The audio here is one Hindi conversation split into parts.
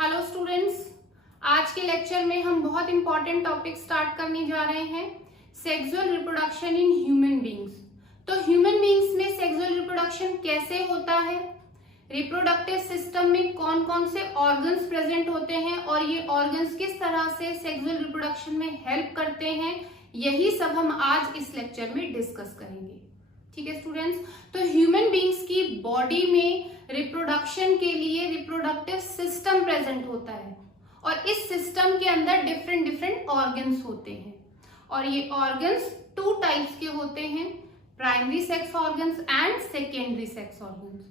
हेलो स्टूडेंट्स, आज के लेक्चर में हम बहुत इंपॉर्टेंट टॉपिक स्टार्ट करने जा रहे हैं, sexual reproduction in human beings. तो ह्यूमन बींग्स में सेक्सुअल रिप्रोडक्शन कैसे होता है, रिप्रोडक्टिव सिस्टम में कौन कौन से ऑर्गन्स प्रेजेंट होते हैं और ये ऑर्गन्स किस तरह से सेक्सुअल रिप्रोडक्शन में हेल्प करते हैं, यही सब हम आज इस लेक्चर में डिस्कस करेंगे। ठीक है स्टूडेंट्स, तो ह्यूमन बींग्स की बॉडी में रिप्रोडक्शन के लिए रिप्रोडक्टिव सिस्टम प्रेजेंट होता है और इस सिस्टम के अंदर डिफरेंट डिफरेंट ऑर्गन्स होते हैं और ये ऑर्गन्स टू टाइप्स के होते हैं, primary sex organs and secondary sex organs.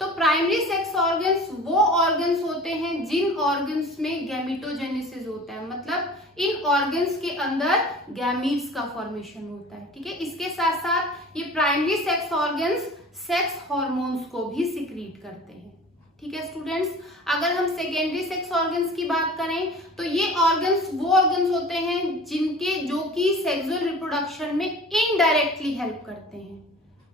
तो प्राइमरी सेक्स ऑर्गन्स वो ऑर्गन्स होते हैं जिन ऑर्गन्स में गैमेटोजेनेसिस होता है, मतलब इन ऑर्गन्स के अंदर गैमीट्स का फॉर्मेशन होता है। ठीक है, इसके साथ साथ ये primary sex organs sex hormones को भी सिक्रीट करते हैं। ठीक है स्टूडेंट्स, अगर हम सेकेंडरी सेक्स ऑर्गन्स की बात करें तो ये ऑर्गन्स वो ऑर्गन्स होते हैं जो कि सेक्सुअल रिप्रोडक्शन में इनडायरेक्टली हेल्प करते हैं।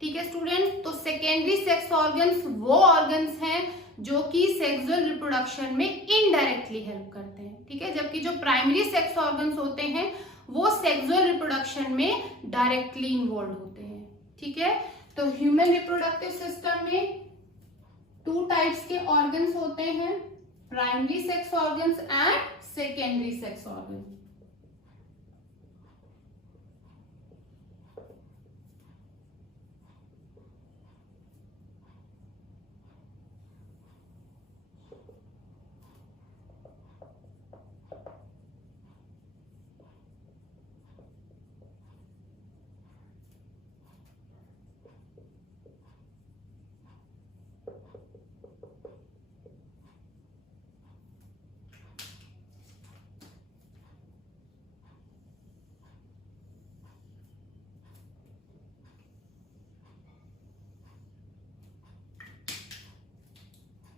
ठीक है स्टूडेंट्स, तो सेकेंडरी सेक्स ऑर्गन्स वो ऑर्गन्स हैं जो कि सेक्सुअल रिप्रोडक्शन में इनडायरेक्टली हेल्प करते हैं। ठीक है, जबकि जो प्राइमरी सेक्स ऑर्गन्स होते हैं वो सेक्सुअल रिप्रोडक्शन में डायरेक्टली इन्वॉल्व होते हैं। ठीक है, तो ह्यूमन रिप्रोडक्टिव सिस्टम में टू टाइप्स के ऑर्गन्स होते हैं, primary sex organs and secondary sex organs.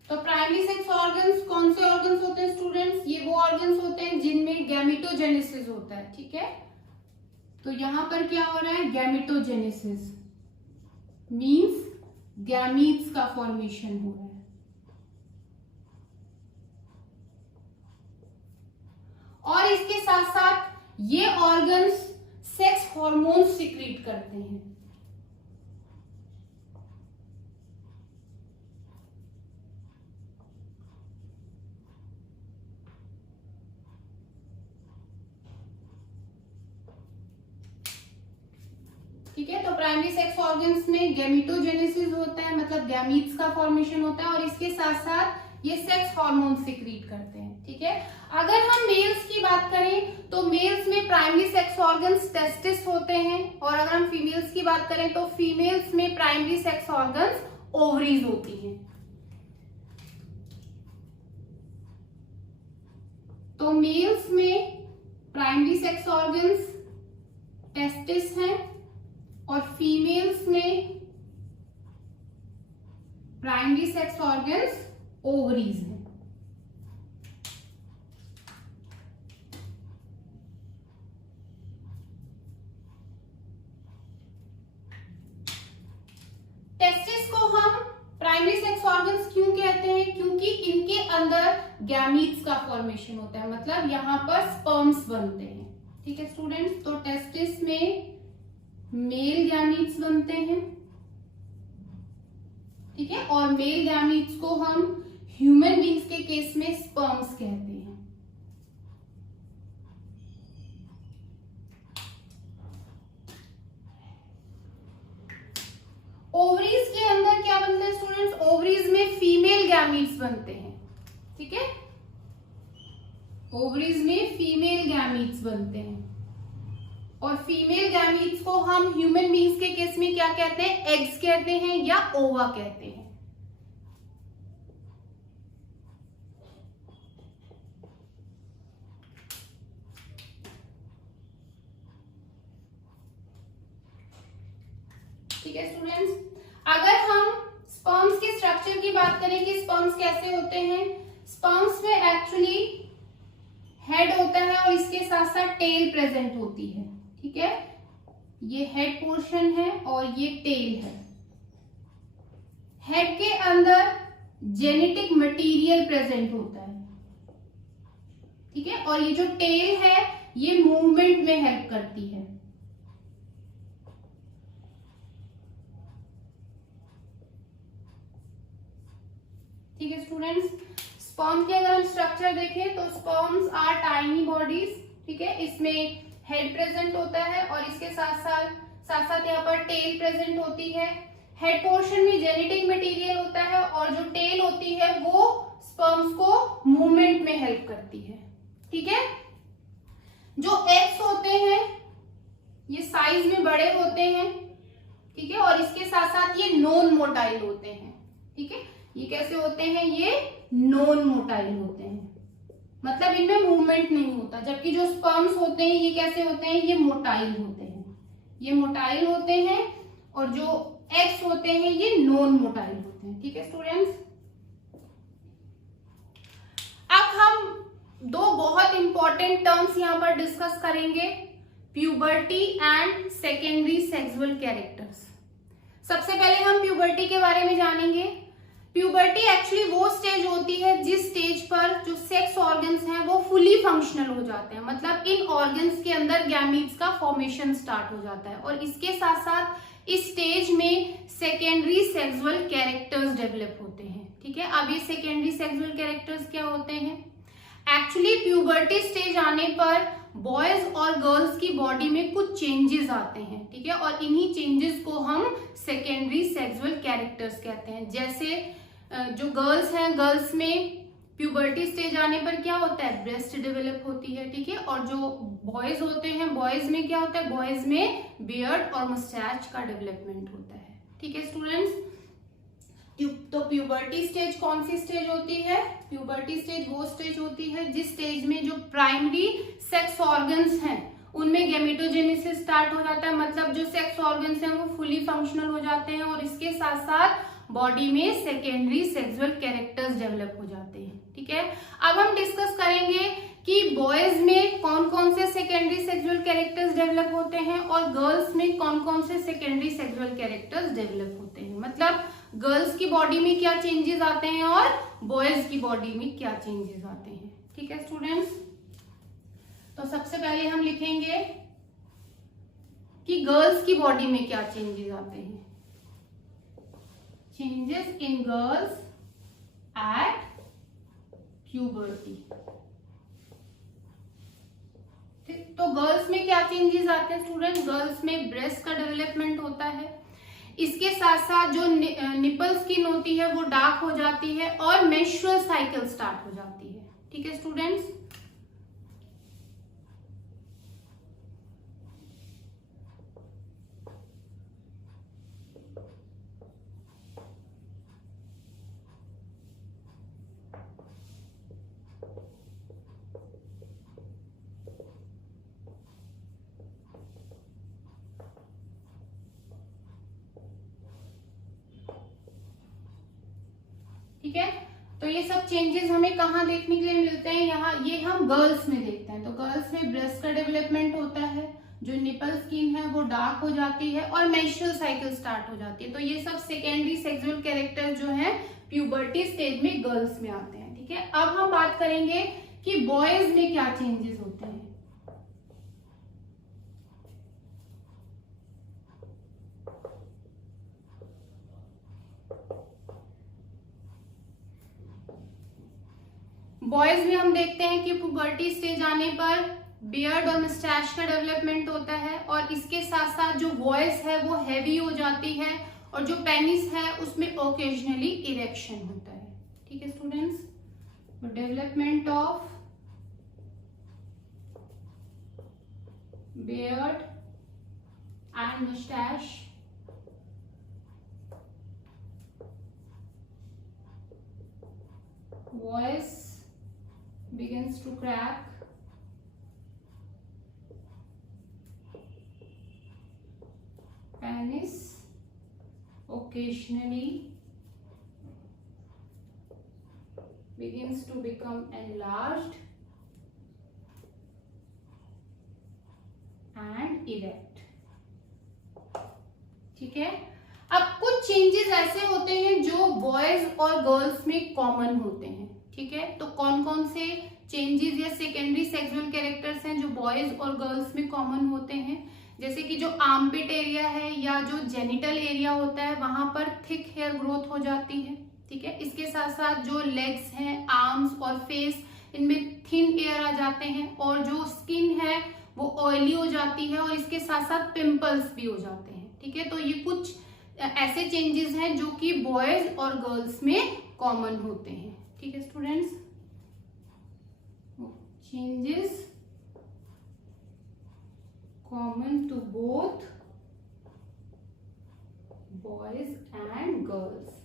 तो प्राइमरी सेक्स ऑर्गन्स कौन से ऑर्गन्स होते हैं स्टूडेंट्स? ये वो ऑर्गन्स होते हैं जिनमें गैमेटोजेनेसिस होता है। ठीक है, तो यहां पर क्या हो रहा है, गैमेटोजेनेसिस मींस गैमीट्स का फॉर्मेशन हो रहा है। और इसके साथ साथ ये ऑर्गन्स सेक्स हार्मोन्स सिक्रीट करते हैं। ठीक है, तो प्राइमरी सेक्स ऑर्गन्स में गैमेटोजेनेसिस होता है, मतलब गैमीट्स का फॉर्मेशन होता है और इसके साथ साथ ये सेक्स हार्मोन सिक्रीट करते हैं। ठीक है, अगर हम मेल्स की बात करें तो मेल्स में प्राइमरी सेक्स ऑर्गन्स टेस्टिस होते हैं और अगर हम फीमेल्स की बात करें तो फीमेल्स में प्राइमरी सेक्स ऑर्गन्स ओवरीज होती हैं। तो मेल्स में प्राइमरी सेक्स ऑर्गन्स टेस्टिस हैं और फीमेल्स में प्राइमरी सेक्स ऑर्गन्स ओवरीज हैं। टेस्टिस को हम प्राइमरी सेक्स ऑर्गन्स क्यों कहते हैं? क्योंकि इनके अंदर गैमीट्स का फॉर्मेशन होता है, मतलब यहां पर स्पर्म्स बनते हैं। ठीक है स्टूडेंट्स, तो टेस्टिस में मेल गैमीट्स बनते हैं। ठीक है, और मेल गैमीट्स को हम ह्यूमन बींग्स के केस में स्पर्म्स कहते हैं। ओवरीज के अंदर क्या बनते हैं स्टूडेंट्स? ओवरीज में फीमेल गैमीट्स बनते हैं। ठीक है, ओवरीज में फीमेल गैमीट्स बनते हैं और फीमेल गैमीट्स को हम ह्यूमन बींग्स के केस में क्या कहते हैं? एग्स कहते हैं या ओवा कहते हैं। ठीक है स्टूडेंट्स, अगर हम स्पर्म्स के स्ट्रक्चर की बात करें कि स्पर्म्स कैसे होते हैं, स्पर्म्स में एक्चुअली हेड होता है और इसके साथ साथ टेल प्रेजेंट होती है। ठीक है, ये हेड पोर्शन है और ये टेल है। हेड के अंदर जेनेटिक मटेरियल प्रेजेंट होता है ठीक है। और ये जो टेल है ये मूवमेंट में हेल्प करती है। ठीक है स्टूडेंट्स, स्पर्म के अगर हम स्ट्रक्चर देखें तो स्पर्म्स आर टाइनी बॉडीज। ठीक है, इसमें हेड प्रेजेंट होता है और इसके साथ साथ यहाँ पर टेल प्रेजेंट होती है। हेड पोर्शन में जेनेटिक मटेरियल होता है और जो टेल होती है वो स्पर्म्स को मूवमेंट में हेल्प करती है। ठीक है, जो एग्स होते हैं ये साइज में बड़े होते हैं। ठीक है, और इसके साथ साथ ये नॉन मोटाइल होते हैं। ठीक है, ये कैसे होते हैं, ये नॉन मोटाइल होते हैं, मतलब इनमें मूवमेंट नहीं होता। जबकि जो स्पर्म्स होते हैं ये कैसे होते हैं, ये मोटाइल होते हैं, ये मोटाइल होते हैं। और जो एग्स होते हैं ये नॉन मोटाइल होते हैं। ठीक है स्टूडेंट्स, अब हम दो बहुत इंपॉर्टेंट टर्म्स यहां पर डिस्कस करेंगे, puberty and secondary sexual characters. सबसे पहले हम प्यूबर्टी के बारे में जानेंगे। प्यूबर्टी एक्चुअली वो स्टेज होती है जिस स्टेज पर जो सेक्स ऑर्गन्स हैं वो फुली फंक्शनल हो जाते हैं, मतलब इन ऑर्गन्स के अंदर गैमीट्स का फॉर्मेशन स्टार्ट हो जाता है। और इसके साथ साथ इस स्टेज में सेकेंडरी सेक्सुअल कैरेक्टर्स डेवलप होते हैं। ठीक है, अब ये सेकेंडरी सेक्सुअल कैरेक्टर्स क्या होते हैं, एक्चुअली प्यूबर्टी स्टेज आने पर बॉयज और गर्ल्स की बॉडी में कुछ चेंजेस आते हैं। ठीक है, और इन्हीं चेंजेस को हम सेकेंडरी सेक्सुअल कैरेक्टर्स कहते हैं। जैसे जो गर्ल्स हैं, गर्ल्स में प्यूबर्टी स्टेज आने पर क्या होता है, ब्रेस्ट डेवलप होती है। ठीक है, और जो बॉयज होते हैं, बॉयज में क्या होता है, बॉयज में बियर्ड और मस्टैच का डेवलपमेंट होता है। ठीक है स्टूडेंट्स, तो प्यूबर्टी स्टेज कौन सी स्टेज होती है, प्यूबर्टी स्टेज वो स्टेज होती है जिस स्टेज में जो प्राइमरी सेक्स ऑर्गन्स हैं उनमें गैमेटोजेनेसिस स्टार्ट हो जाता है, मतलब जो सेक्स ऑर्गन्स हैं वो फुली फंक्शनल हो जाते हैं। और इसके साथ साथ बॉडी में सेकेंडरी सेक्सुअल कैरेक्टर्स डेवलप हो जाते हैं। ठीक है, अब हम डिस्कस करेंगे कि बॉयज में कौन कौन से सेकेंडरी सेक्सुअल कैरेक्टर्स डेवलप होते हैं और गर्ल्स में कौन कौन से सेकेंडरी सेक्सुअल कैरेक्टर्स डेवलप होते हैं, मतलब गर्ल्स की बॉडी में क्या चेंजेस आते हैं और बॉयज की बॉडी में क्या चेंजेस आते हैं। ठीक है स्टूडेंट्स, तो सबसे पहले हम लिखेंगे कि गर्ल्स की बॉडी में क्या चेंजेस आते हैं, changes in girls at puberty. तो गर्ल्स में क्या चेंजेस आते हैं स्टूडेंट, गर्ल्स में ब्रेस्ट का डेवलपमेंट होता है, इसके साथ साथ जो निपल स्किन होती है वो डार्क हो जाती है और मेंस्ट्रुअल साइकिल स्टार्ट हो जाती है। ठीक है स्टूडेंट्स, ठीक है। तो ये सब चेंजेस हमें कहाँ देखने के लिए मिलते हैं, यहाँ ये हम गर्ल्स में देखते हैं। तो गर्ल्स में ब्रेस्ट का डेवलपमेंट होता है, जो निपल स्किन है वो डार्क हो जाती है और मेंस्ट्रुअल साइकिल स्टार्ट हो जाती है। तो ये सब सेकेंडरी सेक्सुअल कैरेक्टर जो है प्यूबर्टी स्टेज में गर्ल्स में आते हैं। ठीक है, अब हम बात करेंगे कि बॉयज में क्या चेंजेस होते हैं। बॉयज में हम देखते हैं कि पुबर्टी स्टेज आने पर बियर्ड और मस्टैच का डेवलपमेंट होता है और इसके साथ साथ जो वॉइस है वो हैवी हो जाती है और जो पेनिस है उसमें ओकेजनली इरेक्शन होता है। ठीक है students, development of beard and moustache voice begins to crack, penis occasionally begins to become enlarged and erect। ठीक है, अब कुछ कुछ चेंजेस ऐसे होते हैं जो बॉयज और गर्ल्स में कॉमन होते हैं, ठीक है। तो कौन कौन से चेंजेस या सेकेंडरी सेक्सुअल कैरेक्टर्स हैं जो बॉयज और गर्ल्स में कॉमन होते हैं, जैसे कि जो आर्मपिट एरिया है या जो जेनिटल एरिया होता है वहां पर थिक हेयर ग्रोथ हो जाती है, ठीक है। इसके साथ साथ जो लेग्स हैं, आर्म्स और फेस, इनमें थिन एयर आ जाते हैं, और जो स्किन है वो ऑयली हो जाती है, और इसके साथ साथ पिंपल्स भी हो जाते हैं, ठीक है। तो ये कुछ ऐसे चेंजेस हैं जो कि बॉयज और गर्ल्स में कॉमन होते हैं, ठीक है students. Changes common to both boys and girls.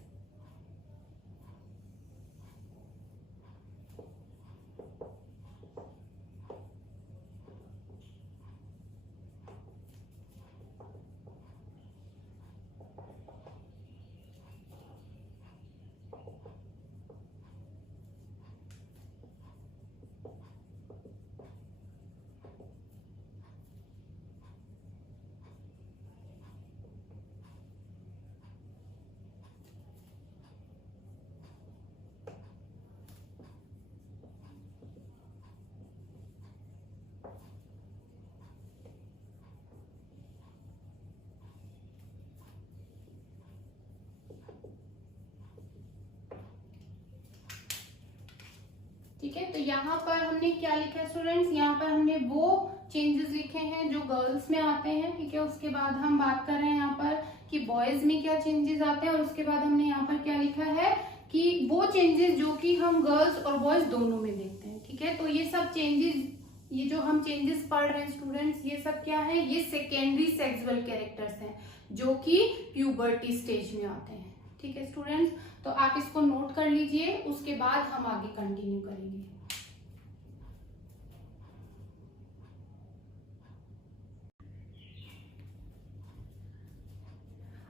ठीक है, तो यहाँ पर हमने क्या लिखा है स्टूडेंट्स, यहाँ पर हमने वो चेंजेस लिखे हैं जो गर्ल्स में आते हैं, ठीक है। उसके बाद हम बात कर रहे हैं यहाँ पर कि बॉयज में क्या चेंजेस आते हैं, और उसके बाद हमने यहाँ पर क्या लिखा है कि वो चेंजेस जो कि हम गर्ल्स और बॉयज दोनों में देखते हैं, ठीक है। तो ये सब चेंजेस, ये जो हम चेंजेस पढ़ रहे हैं स्टूडेंट्स, ये सब क्या है, ये सेकेंडरी सेक्सुअल कैरेक्टर्स हैं जो कि प्यूबर्टी स्टेज में आते हैं, ठीक है स्टूडेंट्स। तो आप इसको नोट कर लीजिए, उसके बाद हम आगे कंटिन्यू करेंगे।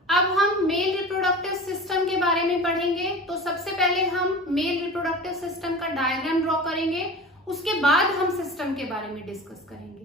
अब हम मेल रिप्रोडक्टिव सिस्टम के बारे में पढ़ेंगे। तो सबसे पहले हम मेल रिप्रोडक्टिव सिस्टम का डायग्राम ड्रॉ करेंगे, उसके बाद हम सिस्टम के बारे में डिस्कस करेंगे।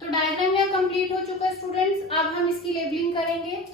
तो डायग्राम यहाँ कंप्लीट हो चुका है स्टूडेंट्स। अब हम इसकी लेबलिंग करेंगे।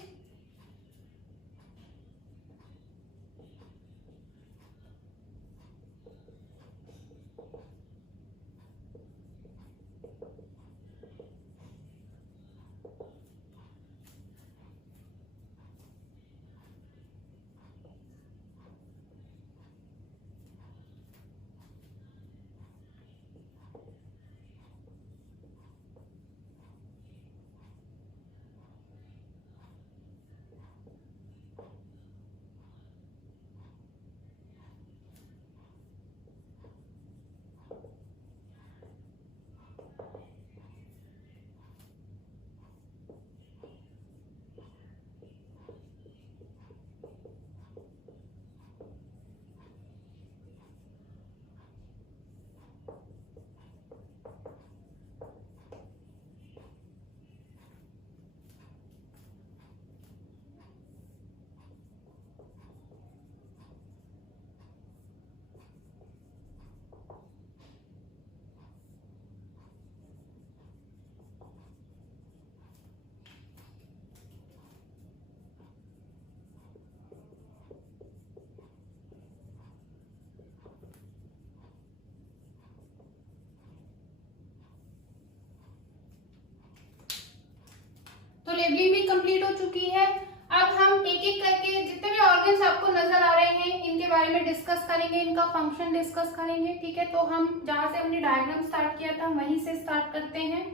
लेबलिंग भी कंप्लीट हो चुकी है। अब हम एक एक करके जितने भी ऑर्गन्स आपको नजर आ रहे हैं इनके बारे में डिस्कस करेंगे, इनका फंक्शन डिस्कस करेंगे। ठीक है, तो हम जहां से हमने डायग्राम स्टार्ट किया था वहीं से स्टार्ट करते हैं।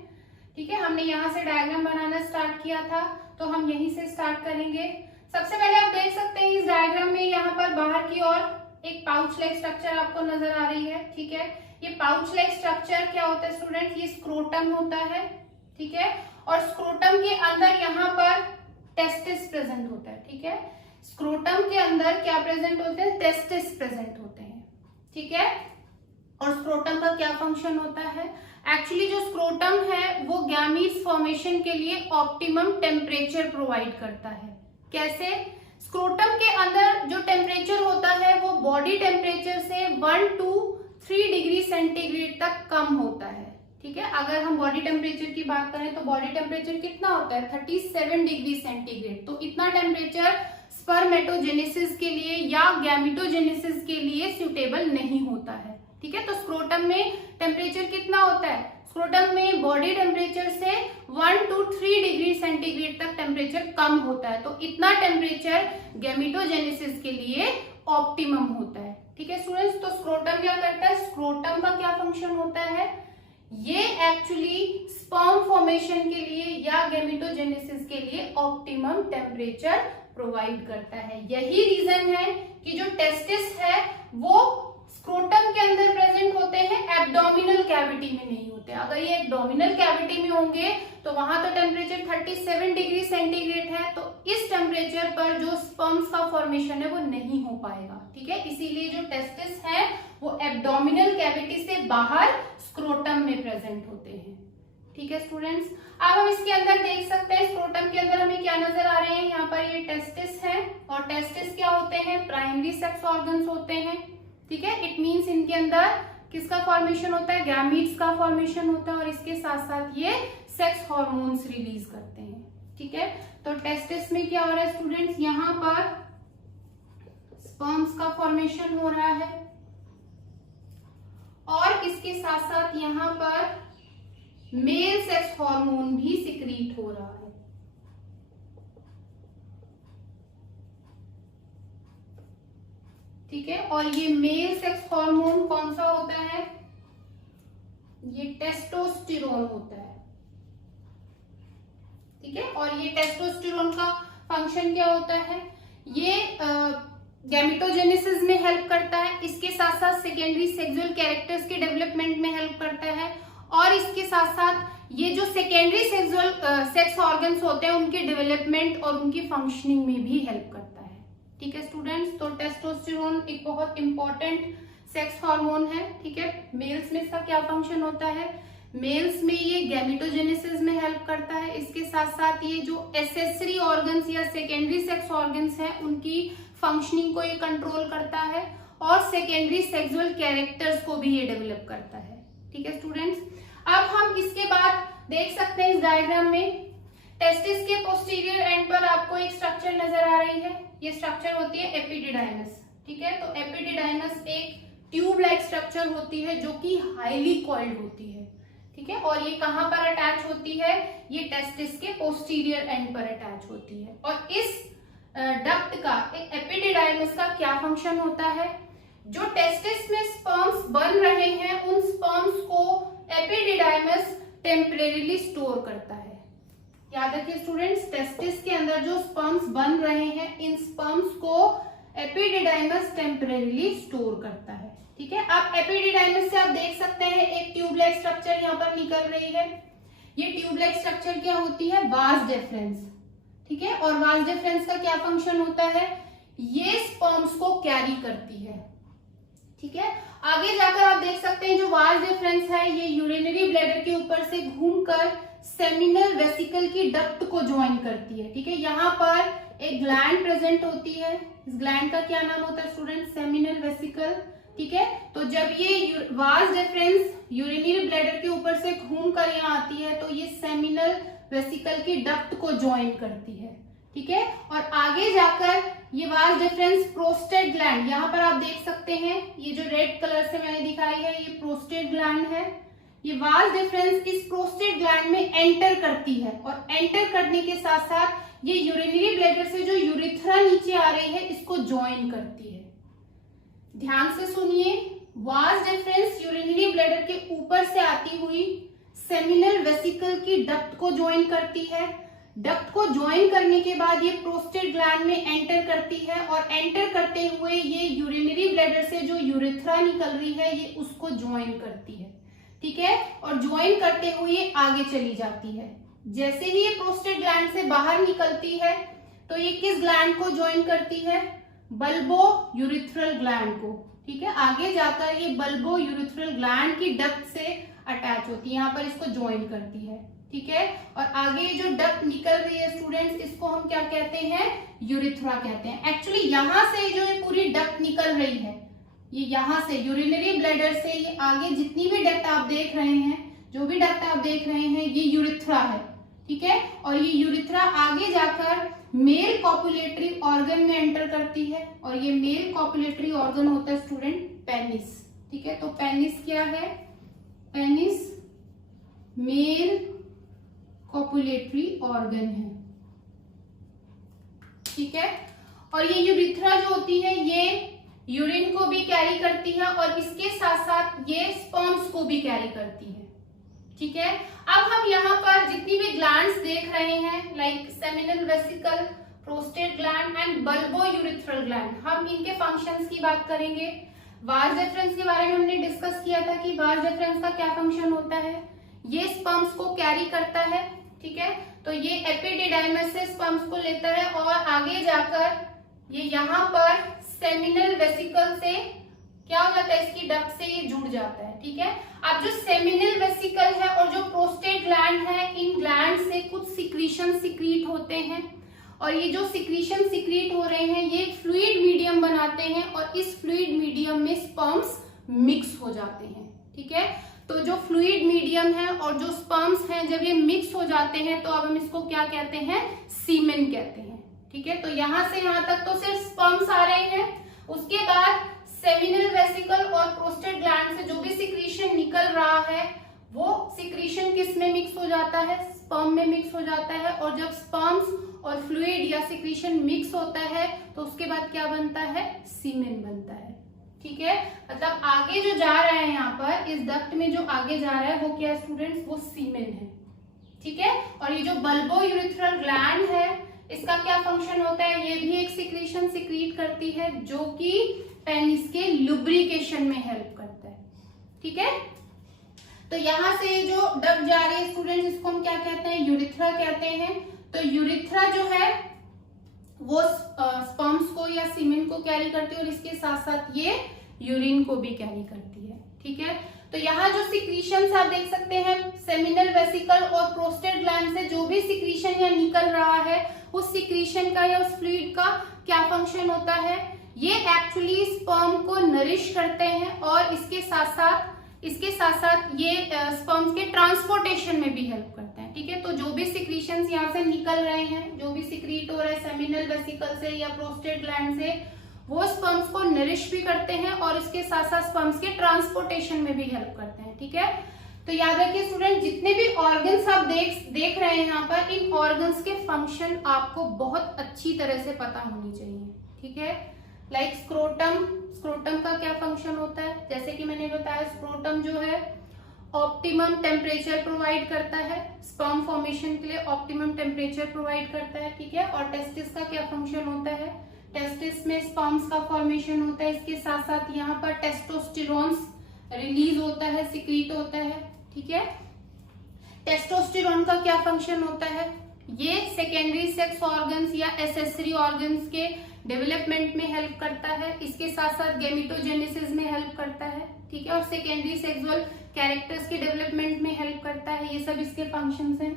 ठीक है, हमने यहाँ से डायग्राम बनाना स्टार्ट किया था तो हम यहीं से स्टार्ट करेंगे। सबसे पहले आप देख सकते हैं इस डायग्राम में यहाँ पर बाहर की ओर एक पाउच लाइक स्ट्रक्चर आपको नजर आ रही है। ठीक है, ये पाउच लाइक स्ट्रक्चर क्या होता है स्टूडेंट, ये स्क्रोटम होता है। ठीक है, और स्क्रोटम के अंदर यहाँ पर टेस्टिस प्रेजेंट होता है। ठीक है, स्क्रोटम के अंदर क्या प्रेजेंट होते हैं, टेस्टिस प्रेजेंट होते हैं। ठीक है, और स्क्रोटम का क्या फंक्शन होता है, एक्चुअली जो स्क्रोटम है वो गैमीट्स फॉर्मेशन के लिए ऑप्टिमम टेम्परेचर प्रोवाइड करता है। कैसे, स्क्रोटम के अंदर जो टेम्परेचर होता है वो बॉडी टेम्परेचर से 1 to 3 डिग्री सेंटीग्रेड तक कम होता है। ठीक है, अगर हम बॉडी टेम्परेचर की बात करें तो बॉडी टेम्परेचर कितना होता है 37 डिग्री सेंटीग्रेड। तो इतना टेम्परेचर स्पर्मेटोजेनेसिस के लिए या गैमेटोजेनेसिस के लिए सूटेबल नहीं होता है। ठीक है, तो स्क्रोटम में टेम्परेचर कितना होता है, स्क्रोटम में बॉडी टेम्परेचर से 1 to 3 डिग्री सेंटीग्रेड तक टेम्परेचर कम होता है। तो इतना टेम्परेचर गैमेटोजेनेसिस के लिए ऑप्टिमम होता है। ठीक है स्टूडेंट्स, तो स्क्रोटम क्या करता है, स्क्रोटम का क्या फंक्शन होता है, ये एक्चुअली स्पर्म फॉर्मेशन के लिए या गैमेटोजेनेसिस के लिए ऑप्टिमम टेम्परेचर प्रोवाइड करता है। यही रीजन है कि जो टेस्टिस है वो स्क्रोटम के अंदर प्रेजेंट होते हैं, एब्डोमिनल कैविटी में नहीं होते। अगर ये एब्डोमिनल कैविटी में होंगे तो वहां तो टेम्परेचर 37 डिग्री सेंटीग्रेड है, तो इस टेम्परेचर पर जो स्पर्म्स का फॉर्मेशन है वो नहीं हो पाएगा। ठीक है, इसीलिए जो टेस्टिस है वो एब्डोमिनल कैविटी से बाहर स्क्रोटम में प्रेजेंट होते हैं। ठीक है स्टूडेंट्स, अब हम इसके अंदर देख सकते हैं स्क्रोटम के अंदर हमें क्या नजर आ रहे हैं, यहाँ पर ये टेस्टिस है और टेस्टिस क्या होते हैं, प्राइमरी सेक्स ऑर्गन्स होते हैं। ठीक है, इट मीन्स इनके अंदर किसका फॉर्मेशन होता है, गैमीट्स का फॉर्मेशन होता है और इसके साथ साथ ये सेक्स हार्मोन्स रिलीज करते हैं। ठीक है, तो टेस्टिस में क्या हो रहा है स्टूडेंट्स, यहाँ पर स्पर्म्स का फॉर्मेशन हो रहा है और इसके साथ साथ यहाँ पर मेल सेक्स हार्मोन भी सिक्रीट हो रहा है। ठीक है, और ये मेल सेक्स हार्मोन कौन सा होता है, ये टेस्टोस्टेरोन होता है। ठीक है, और ये टेस्टोस्टेरोन का फंक्शन क्या होता है, ये गैमेटोजेनेसिस में हेल्प करता है, इसके साथ साथ सेकेंडरी सेक्सुअल कैरेक्टर्स के डेवलपमेंट में हेल्प करता है और इसके साथ साथ ये जो सेकेंडरी सेक्सुअल सेक्स ऑर्गन्स होते हैं उनके डेवलपमेंट और उनकी फंक्शनिंग में भी हेल्प करता है। ठीक है स्टूडेंट्स, तो टेस्टोस्टेरोन एक बहुत इंपॉर्टेंट सेक्स हार्मोन है। ठीक है, मेल्स में इसका क्या फंक्शन होता है, मेल्स में ये गैमेटोजेनेसिस में हेल्प करता है, इसके साथ साथ ये जो एसेसरी ऑर्गन्स या सेकेंडरी सेक्स ऑर्गन्स हैं उनकी फंक्शनिंग को ये कंट्रोल करता है और सेकेंडरी सेक्सुअल कैरेक्टर्स को भी ये डेवलप करता है। ठीक है स्टूडेंट्स, अब हम इसके बाद देख सकते हैं इस डायग्राम में टेस्टिस के पोस्टीरियर एंड पर आपको एक स्ट्रक्चर नजर आ रही है, ये स्ट्रक्चर होती है एपिडिडाइमस। ठीक है, तो एपिडिडाइमस एक ट्यूब लाइक स्ट्रक्चर होती है जो कि हाईली कॉइल्ड होती है। ठीक है, और ये कहां पर अटैच होती है, ये टेस्टिस के पोस्टीरियर एंड पर अटैच होती है। और इस डक्ट का एपिडिडाइमस का क्या फंक्शन होता है, जो टेस्टिस में स्पर्म्स बन रहे हैं उन स्पर्म्स को एपिडिडाइमस टेम्परेरीली स्टोर करता है। याद रखिए स्टूडेंट्स, टेस्टिस के अंदर जो स्पर्म्स बन रहे हैं इन स्पर्म्स को एपिडिडाइमस टेम्परेरीली स्टोर करता है। ठीक है, अब एपिडिडाइमस से आप देख सकते हैं एक ट्यूब लाइक स्ट्रक्चर यहाँ पर निकल रही है। ये ट्यूब लाइक स्ट्रक्चर क्या होती है, वास डेफरेंस। ठीक है, और वास डेफरेंस का क्या फंक्शन होता है, ये स्पर्म्स को कैरी करती है। ठीक है, आगे जाकर आप देख सकते हैं जो वास डेफरेंस है ये यूरिनरी ब्लैडर के ऊपर से घूमकर सेमिनल वेसिकल की डक्ट को ज्वाइन करती है। ठीक है, यहाँ पर एक ग्लैंड प्रेजेंट होती है, इस ग्लैंड का क्या नाम होता है स्टूडेंट, सेमिनल वेसिकल। ठीक है, तो जब ये वास डेफरेंस यूरिनरी ब्लैडर के ऊपर से घूमकर यहाँ आती है तो ये सेमिनल वेसिकल की डक्ट को ज्वाइन करती है। ठीक है, और आगे जाकर ये वास डिफरेंस प्रोस्टेट ग्लैंड, यहाँ पर आप देख सकते हैं ये जो रेड कलर से मैंने दिखाई है ये प्रोस्टेट ग्लैंड है। ये वाज डिफरेंस इस प्रोस्टेट ग्लैंड में एंटर करती है और एंटर करने के साथ साथ ये यूरिनरी ब्लैडर से जो यूरिथ्रा नीचे आ रही है इसको ज्वाइन करती है। ध्यान से सुनिए, वाज डिफरेंस यूरिनरी ब्लैडर के ऊपर से आती हुई सेमिनल वेसिकल की डक्ट को ज्वाइन करती है। डक्ट को ज्वाइन करने के बाद ये प्रोस्टेट ग्लैंड में एंटर करती है और एंटर करते हुए ये यूरिनरी ब्लैडर से जो यूरिथ्रा निकल रही है ये उसको ज्वाइन करती है, ठीक है। और ज्वाइन करते हुए आगे चली जाती है। जैसे ही ये प्रोस्टेट ग्लैंड से बाहर निकलती है तो ये किस ग्लैंड को ज्वाइन करती है? बल्बो यूरिथ्रल ग्लैंड को, ठीक है। आगे जाकर ये बल्बो यूरिथ्रल ग्लैंड की डक्ट से अटैच होती है, यहाँ पर इसको ज्वाइन करती है, ठीक है। और आगे जो डक्ट निकल रही है स्टूडेंट्स, इसको हम क्या कहते हैं? यूरिथ्रा कहते हैं। एक्चुअली यहाँ से जो ये पूरी डक्ट निकल रही है, ये यहाँ से यूरिनरी ब्लैडर से ये आगे जितनी भी डक्ट आप देख रहे हैं, जो भी डक्ट आप देख रहे हैं, ये यूरिथ्रा है, ठीक है। और ये यूरिथ्रा आगे जाकर मेल कॉपुलेटरी ऑर्गन में एंटर करती है और ये मेल कॉपुलेटरी ऑर्गन होता है स्टूडेंट पेनिस, ठीक है। तो पेनिस क्या है? पेनिस मेल कॉपुलेटरी ऑर्गन है, ठीक है। और ये यूरिथ्रा जो होती है ये यूरिन को भी कैरी करती है और इसके साथ साथ ये स्पर्म्स को भी कैरी करती है, ठीक है। अब हम यहाँ पर जितनी भी ग्लैंड्स देख रहे हैं like seminal vesicle, prostate gland and bulbo urethral gland, हम इनके फंक्शंस की बात करेंगे। वाज डिफरेंस के बारे में हमने डिस्कस किया था कि वाज डिफरेंस का क्या फंक्शन होता है? ये स्पर्म्स को कैरी करता है, ठीक है। तो ये एपिडिडाइमस से स्पर्म्स को लेता है और आगे जाकर ये यहाँ पर सेमिनल वेसिकल से क्या हो जाता है? इसकी डक्ट से ये जुड़ जाता है, ठीक है। अब जो सेमिनल वेसिकल है और जो प्रोस्टेट ग्लैंड है, इन ग्लैंड से कुछ सिक्रीशन सिक्रीट होते हैं और ये जो सिक्रीशन सिक्रीट हो रहे हैं ये फ्लूइड मीडियम बनाते हैं और इस फ्लूइड मीडियम में स्पर्म्स मिक्स हो जाते हैं, ठीक है। तो जो फ्लूइड मीडियम है और जो स्पर्म्स हैं जब ये मिक्स हो जाते हैं तो अब हम इसको क्या कहते हैं? सीमेन कहते हैं, ठीक है। तो यहाँ से यहाँ तक तो सिर्फ स्पर्म्स आ रहे हैं, उसके बाद सेमिनल वेसिकल और प्रोस्टेट ग्लैंड से जो भी सिक्रीशन निकल रहा है वो सिक्रीशन किस में मिक्स हो जाता है? स्पर्म में मिक्स हो जाता है। और जब स्पर्म्स और फ्लूइड या सिक्रीशन मिक्स होता है तो उसके बाद क्या बनता है? सीमेन बनता है, ठीक है। मतलब आगे जो जा रहा है यहाँ पर इस डक्ट में जो आगे जा रहा है वो क्या स्टूडेंट्स? वो सीमेन है, ठीक है। और ये जो बल्बो यूरिथ्रल ग्लैंड है इसका क्या फंक्शन होता है? ये भी एक सिक्रीशन सिक्रीट करती है जो कि पेनिस के लुब्रिकेशन में हेल्प करता है, ठीक है। तो यहाँ से जो डक्ट जा रही है स्टूडेंट्स इसको हम क्या कहते हैं? यूरिथ्रा कहते हैं। तो यूरिथ्रा जो है वो स्पर्म्स को या सीमेन को कैरी करती है और इसके साथ साथ ये यूरिन को भी कैरी करती है, ठीक है। तो यहाँ जो सिक्रीशंस आप देख सकते हैं सेमिनल वेसिकल और प्रोस्टेट ग्लैंड से जो भी सिक्रीशन यहाँ निकल रहा है उस सिक्रीशन का या उस फ्लूइड का क्या फंक्शन होता है? ये एक्चुअली स्पर्म को नरिश करते हैं और इसके साथ साथ ये स्पर्म के ट्रांसपोर्टेशन में भी हेल्प करते हैं, ठीक है। तो जो भी सिक्रीशंस यहाँ से निकल रहे हैं, जो भी सिक्रीट हो रहा है सेमिनल वेसिकल से या प्रोस्टेट ग्लैंड से, वो स्पर्म्स को नरिश भी करते हैं और इसके साथ साथ स्पर्म्स के ट्रांसपोर्टेशन में भी हेल्प करते हैं, ठीक है। तो याद रखिए स्टूडेंट, जितने भी ऑर्गन्स आप देख रहे हैं यहाँ पर, इन ऑर्गन्स के फंक्शन आपको बहुत अच्छी तरह से पता होनी चाहिए, ठीक है। लाइक स्क्रोटम का क्या फंक्शन होता है? जैसे कि मैंने बताया स्क्रोटम जो है ऑप्टिमम टेम्परेचर प्रोवाइड करता है, स्पर्म फॉर्मेशन के लिए ऑप्टिमम टेम्परेचर प्रोवाइड करता है, ठीक है। और टेस्टिस का क्या फंक्शन होता है? टेस्टिस में स्पर्म्स का फॉर्मेशन होता है, इसके साथ साथ यहाँ पर टेस्टोस्टेरोन्स रिलीज होता है, सिक्रीट होता है, ठीक है। टेस्टोस्टेरोन का क्या फंक्शन होता है? ये सेकेंडरी सेक्स ऑर्गन्स या एसेसरी ऑर्गन्स के डेवलपमेंट में हेल्प करता है, इसके साथ साथ गेमेटोजेनेसिस में हेल्प करता है, ठीक है। और सेकेंडरी सेक्सुअल कैरेक्टर्स के डेवलपमेंट में हेल्प करता है, ये सब इसके फंक्शंस हैं।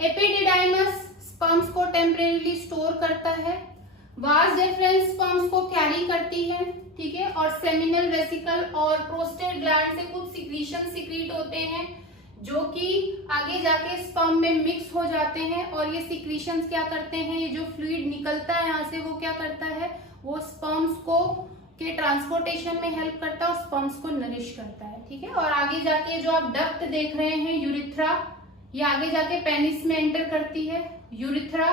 एपिडिडाइमस स्पर्म्स को टेम्परेरीली स्टोर करता है, वाज डिफरेंस स्पर्म्स को कैरी करती है, ठीक है। और सेमिनल वेसिकल और प्रोस्टेट ग्लैंड से कुछ सिक्रीशन सिक्रीट होते हैं जो कि आगे जाके स्पर्म में मिक्स हो जाते हैं और ये सिक्रीशंस क्या करते हैं? ये जो फ्लूइड निकलता है यहाँ से वो क्या करता है? वो स्पर्म्स को के ट्रांसपोर्टेशन में हेल्प करता है और स्पर्म्स को नरिश करता है, ठीक है। और आगे जाके जो आप डक्ट देख रहे हैं यूरिथ्रा, ये आगे जाके पेनिस में एंटर करती है। यूरिथ्रा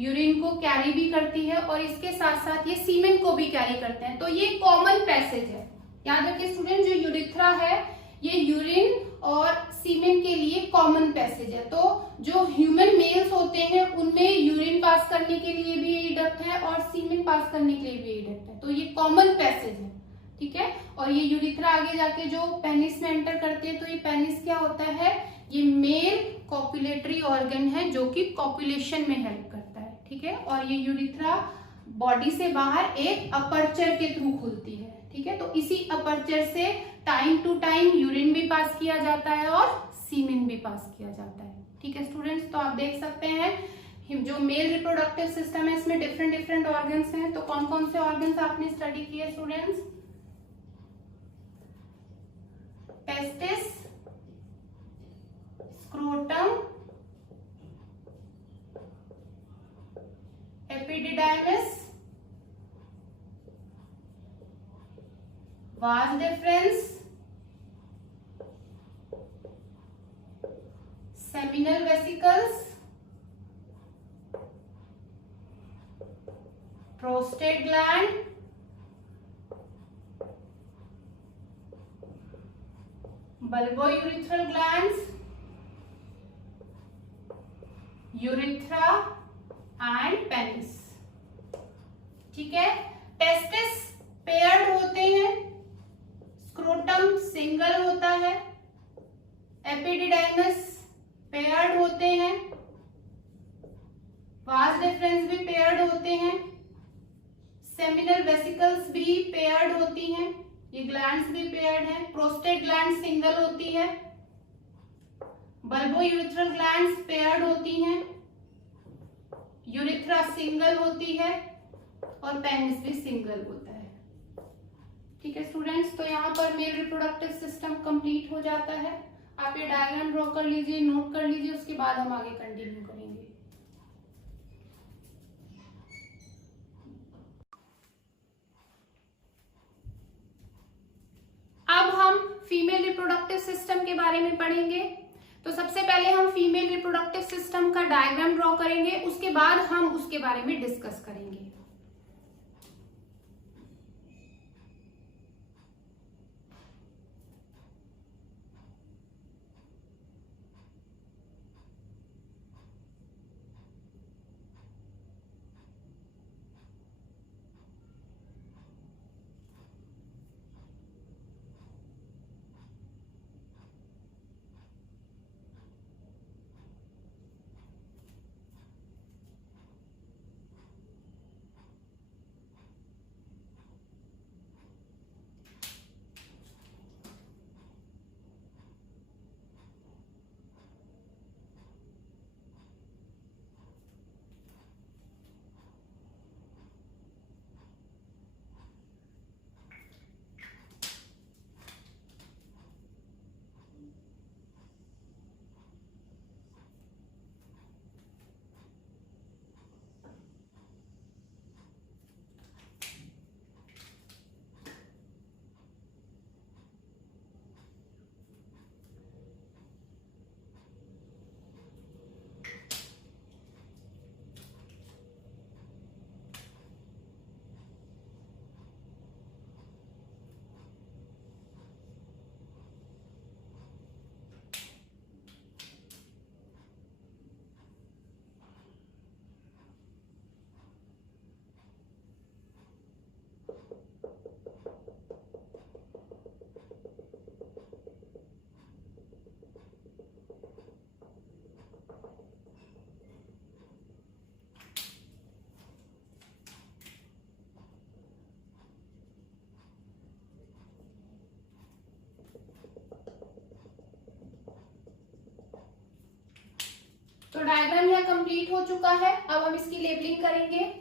यूरिन को कैरी भी करती है और इसके साथ साथ ये सीमेन को भी कैरी करते हैं। तो ये कॉमन पैसेज है, याद रखिए स्टूडेंट, जो यूरिथ्रा है ये यूरिन और सीमेन के लिए कॉमन पैसेज है। तो जो ह्यूमन मेल्स होते हैं उनमें यूरिन पास करने के लिए भी यही डक्ट है और सीमेन पास करने के लिए भी यही डक्ट है। तो ये कॉमन पैसेज है, ठीक है। और ये यूरिथ्रा आगे जाके जो पेनिस में एंटर करती है, तो ये पेनिस क्या होता है, ये मेल कॉपुलेटरी ऑर्गन है जो कि कॉपुलेशन में हेल्प करता है, ठीक है। और ये यूरिथ्रा बॉडी से बाहर एक अपर्चर के थ्रू खुलती है, ठीक है। तो इसी अपर्चर से टाइम टू टाइम यूरिन भी पास किया जाता है और सीमेन भी पास किया जाता है, ठीक है स्टूडेंट्स। तो आप देख सकते हैं जो मेल रिप्रोडक्टिव सिस्टम है इसमें डिफरेंट डिफरेंट ऑर्गन्स हैं। तो कौन कौन से ऑर्गन्स आपने स्टडी किए students? Testis, scrotum, epididymis, vas deferens, seminal vesicles, prostate gland, bulbourethral glands, urethra and penis, ठीक है। टेस्टिस पेयर्ड होते हैं, स्क्रोटम सिंगल होता है, एपिडिडाइमिस पेयर्ड होते हैं, वाज डिफरेंस भी पेयर्ड होते हैं, सेमिनल वेसिकल्स भी पेयर्ड होती हैं, ये ग्लैंड्स भी पेयर्ड हैं, प्रोस्टेट ग्लैंड सिंगल होती है, बल्बोयूरिथ्रल ग्लैंड्स पेयर्ड होती हैं, यूरिथ्रा सिंगल होती है और पेनिस भी सिंगल होता है, ठीक है स्टूडेंट्स। तो यहाँ पर मेल रिप्रोडक्टिव सिस्टम कंप्लीट हो जाता है। आप ये डायग्राम ड्रॉ कर लीजिए, नोट कर लीजिए, उसके बाद हम आगे कंटिन्यू करेंगे। अब हम फीमेल रिप्रोडक्टिव सिस्टम के बारे में पढ़ेंगे। तो सबसे पहले हम फीमेल रिप्रोडक्टिव सिस्टम का डायग्राम ड्रॉ करेंगे, उसके बाद हम उसके बारे में डिस्कस करेंगे। तो डायग्राम यहाँ कंप्लीट हो चुका है। अब हम इसकी लेबलिंग करेंगे।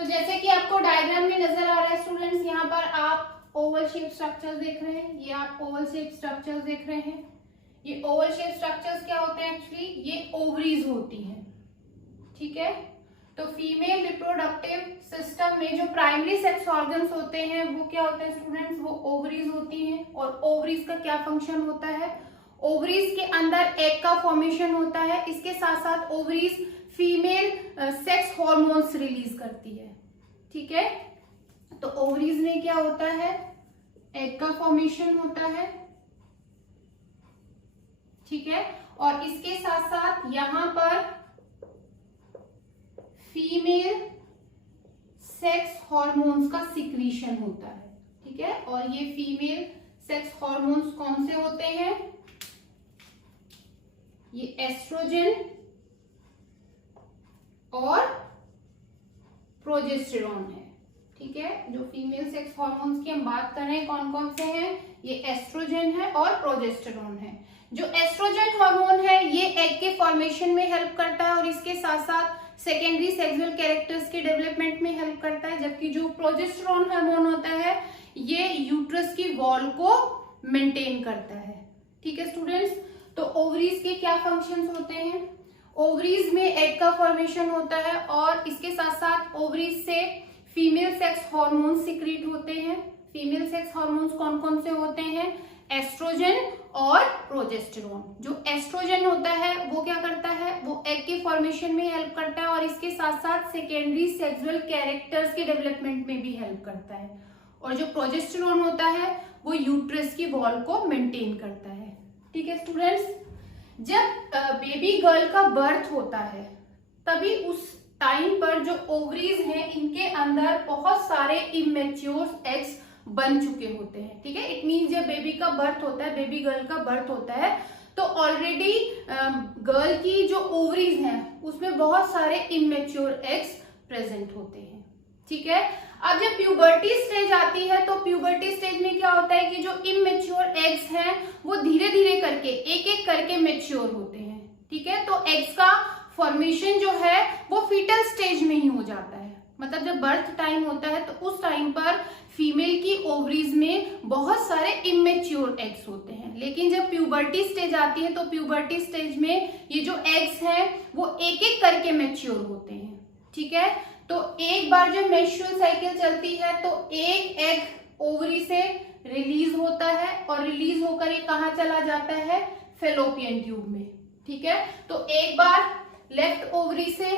तो जैसे कि आपको डायग्राम में नजर आ रहा है स्टूडेंट्स, यहाँ पर आप ओवल शेप स्ट्रक्चर देख रहे हैं, ये आप ओवल शेप स्ट्रक्चर देख रहे हैं। ये ओवल शेप स्ट्रक्चर्स क्या होते हैं एक्चुअली, ये ओवरीज होती हैं, ठीक है। तो फीमेल रिप्रोडक्टिव सिस्टम में जो प्राइमरी सेक्स ऑर्गन्स होते हैं वो क्या होते हैं स्टूडेंट्स, वो ओवरीज होती हैं। और ओवरीज का क्या फंक्शन होता है, ओवरीज के अंदर एग का फॉर्मेशन होता है, इसके साथ साथ ovaries female sex hormones release करती है, ठीक है। तो ओवरीज में क्या होता है, एग का फॉर्मेशन होता है, ठीक है। और इसके साथ साथ यहां पर फीमेल सेक्स हॉर्मोन्स का सिक्रीशन होता है, ठीक है। और ये फीमेल सेक्स हॉर्मोन्स कौन से होते हैं, ये एस्ट्रोजन और प्रोजेस्टेरॉन है, ठीक है। जो फीमेल सेक्स हॉर्मोन्स की हम बात कर रहे हैं कौन कौन से हैं, ये एस्ट्रोजन है और प्रोजेस्टेरॉन है। जो एस्ट्रोजन हार्मोन है ये एग के फॉर्मेशन में हेल्प करता है और इसके साथ साथ सेकेंडरी सेक्सुअल कैरेक्टर्स के डेवलपमेंट में हेल्प करता है, जबकि जो प्रोजेस्टेरॉन हार्मोन होता है ये यूट्रस की वॉल को मेंटेन करता है, ठीक है स्टूडेंट्स। तो ओवरीज के क्या फंक्शंस होते हैं, ओवरीज में एग का फॉर्मेशन होता है और इसके साथ साथ ओवरीज से फीमेल सेक्स हार्मोन्स सिक्रीट होते हैं। फीमेल सेक्स हार्मोन्स कौन कौन से होते हैं, एस्ट्रोजन और प्रोजेस्टेरॉन। जो एस्ट्रोजन होता है वो क्या करता है, वो एग के फॉर्मेशन में हेल्प करता है और इसके साथ साथ सेकेंडरी सेक्सुअल कैरेक्टर्स के डेवलपमेंट में भी हेल्प करता है। और जो प्रोजेस्टेरॉन होता है वो यूट्रस की वॉल को मेंटेन करता है, ठीक है स्टूडेंट्स। जब बेबी गर्ल का बर्थ होता है तभी उस टाइम पर जो ओवरीज हैं इनके अंदर बहुत सारे इमेच्योर एग्स बन चुके होते हैं, ठीक है। इट मीन्स जब बेबी का बर्थ होता है, बेबी गर्ल का बर्थ होता है तो ऑलरेडी गर्ल की जो ओवरीज हैं उसमें बहुत सारे इमेच्योर एग्स प्रेजेंट होते हैं, ठीक है। अब जब प्यूबर्टी स्टेज आती है तो प्यूबर्टी स्टेज में क्या होता है कि जो इमेच्योर एग्स हैं वो धीरे धीरे करके एक एक करके मेच्योर होते हैं, ठीक है। तो एग्स का फॉर्मेशन जो है वो फीटल स्टेज में ही हो जाता है, मतलब जब बर्थ टाइम होता है तो उस टाइम पर फीमेल की ओवरीज में बहुत सारे इमेच्योर एग्स होते हैं। लेकिन जब प्यूबर्टी स्टेज आती है तो प्यूबर्टी स्टेज में ये जो एग्स हैं वो एक एक करके मैच्योर होते हैं, ठीक है। तो एक बार जब मेंस्ट्रुअल साइकिल चलती है तो एक एग ओवरी से रिलीज होता है और रिलीज होकर ये कहाँ चला जाता है, फेलोपियन ट्यूब में, ठीक है। तो एक बार लेफ्ट ओवरी से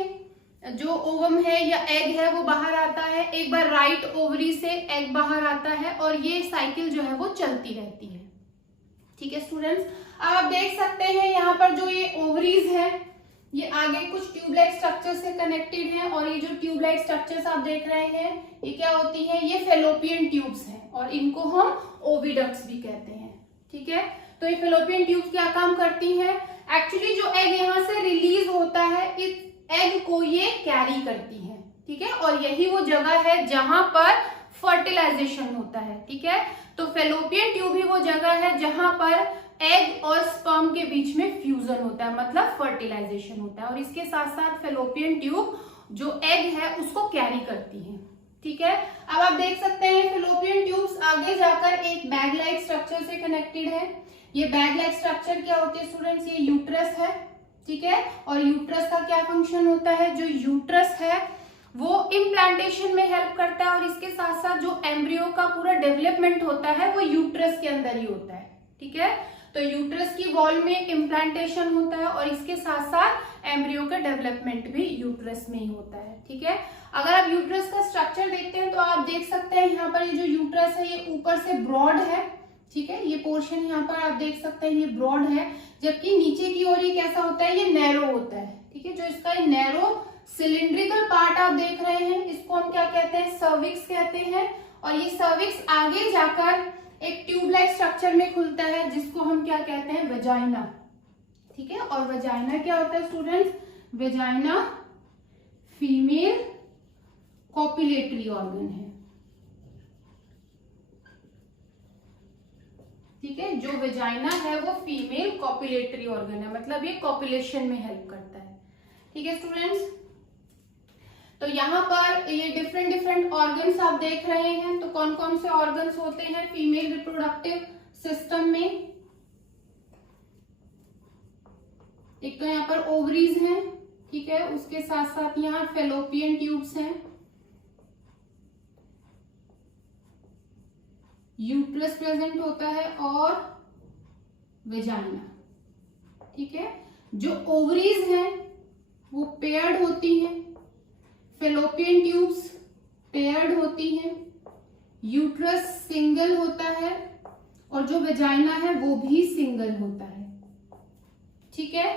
जो ओवम है या एग है वो बाहर आता है, एक बार राइट ओवरी से एग बाहर आता है और ये साइकिल जो है वो चलती रहती है, ठीक है स्टूडेंट्स। अब आप देख सकते हैं यहाँ पर जो ये ओवरीज है ये आगे कुछ ट्यूबलाइक स्ट्रक्चर से कनेक्टेड है और ये जो ट्यूबलाइक स्ट्रक्चर्स आप देख रहे हैं ये क्या होती है, ये फेलोपियन ट्यूब्स हैं और इनको हम ओविडक्ट्स भी कहते हैं, ठीक है। तो ये फेलोपियन ट्यूब्स क्या काम करती हैं, एक्चुअली जो एग यहाँ से रिलीज होता है इस एग को ये कैरी करती है, ठीक है। और यही वो जगह है जहां पर फर्टिलाइजेशन होता है, ठीक है। तो फेलोपियन ट्यूब ही वो जगह है जहां पर एग और स्पर्म के बीच में फ्यूजन होता है, मतलब फर्टिलाइजेशन होता है। और इसके साथ साथ फेलोपियन ट्यूब जो एग है उसको कैरी करती है, ठीक है। अब आप देख सकते हैं फेलोपियन ट्यूब्स आगे जाकर एक बैग लाइक स्ट्रक्चर से कनेक्टेड है। ये बैग लाइक स्ट्रक्चर क्या होती है स्टूडेंट्स, ये यूट्रस है, ठीक है। और यूट्रस का क्या फंक्शन होता है, जो यूट्रस है वो इम्प्लांटेशन में हेल्प करता है और इसके साथ साथ जो एम्ब्रियो का पूरा डेवलपमेंट होता है वो यूट्रस के अंदर ही होता है, ठीक है। तो यूट्रस की वॉल में इम्प्लांटेशन होता है और इसके साथ साथ एम्ब्रियो का डेवलपमेंट भी यूट्रस में ही होता है, ठीक है। अगर आप यूट्रस का स्ट्रक्चर देखते हैं तो आप देख सकते हैं यहाँ पर ये जो यूट्रस है ये ऊपर से ब्रॉड है, ठीक है। ये पोर्शन यहाँ पर आप देख सकते हैं ये ब्रॉड है, जबकि नीचे की ओर ये कैसा होता है, ये नैरो होता है, ठीक है। जो इसका नैरो सिलिंड्रिकल पार्ट आप देख रहे हैं इसको हम क्या कहते हैं, सर्विक्स कहते हैं। और ये सर्विक्स आगे जाकर एक ट्यूब लाइक स्ट्रक्चर में खुलता है जिसको हम क्या कहते हैं, वेजाइना, ठीक है। और वेजाइना क्या होता है students, vagina female copulatory organ है, ठीक है। जो वेजाइना है वो फीमेल कॉपुलेटरी ऑर्गन है, मतलब ये कॉपुलेशन में हेल्प करता है, ठीक है स्टूडेंट्स। तो यहाँ पर ये डिफरेंट डिफरेंट ऑर्गन्स आप देख रहे हैं। तो कौन कौन से ऑर्गन्स होते हैं फीमेल रिप्रोडक्टिव सिस्टम में? एक तो यहाँ पर ओवरीज हैं, ठीक है, उसके साथ साथ यहाँ फेलोपियन ट्यूब्स हैं, यूट्रस प्रेजेंट होता है और वेजाइना, ठीक है। जो ओवरीज हैं वो पेयर्ड होती हैं, फेलोपियन ट्यूब्स पेयर्ड होती हैं, यूट्रस सिंगल होता है और जो वेजाइना है वो भी सिंगल होता है, ठीक है।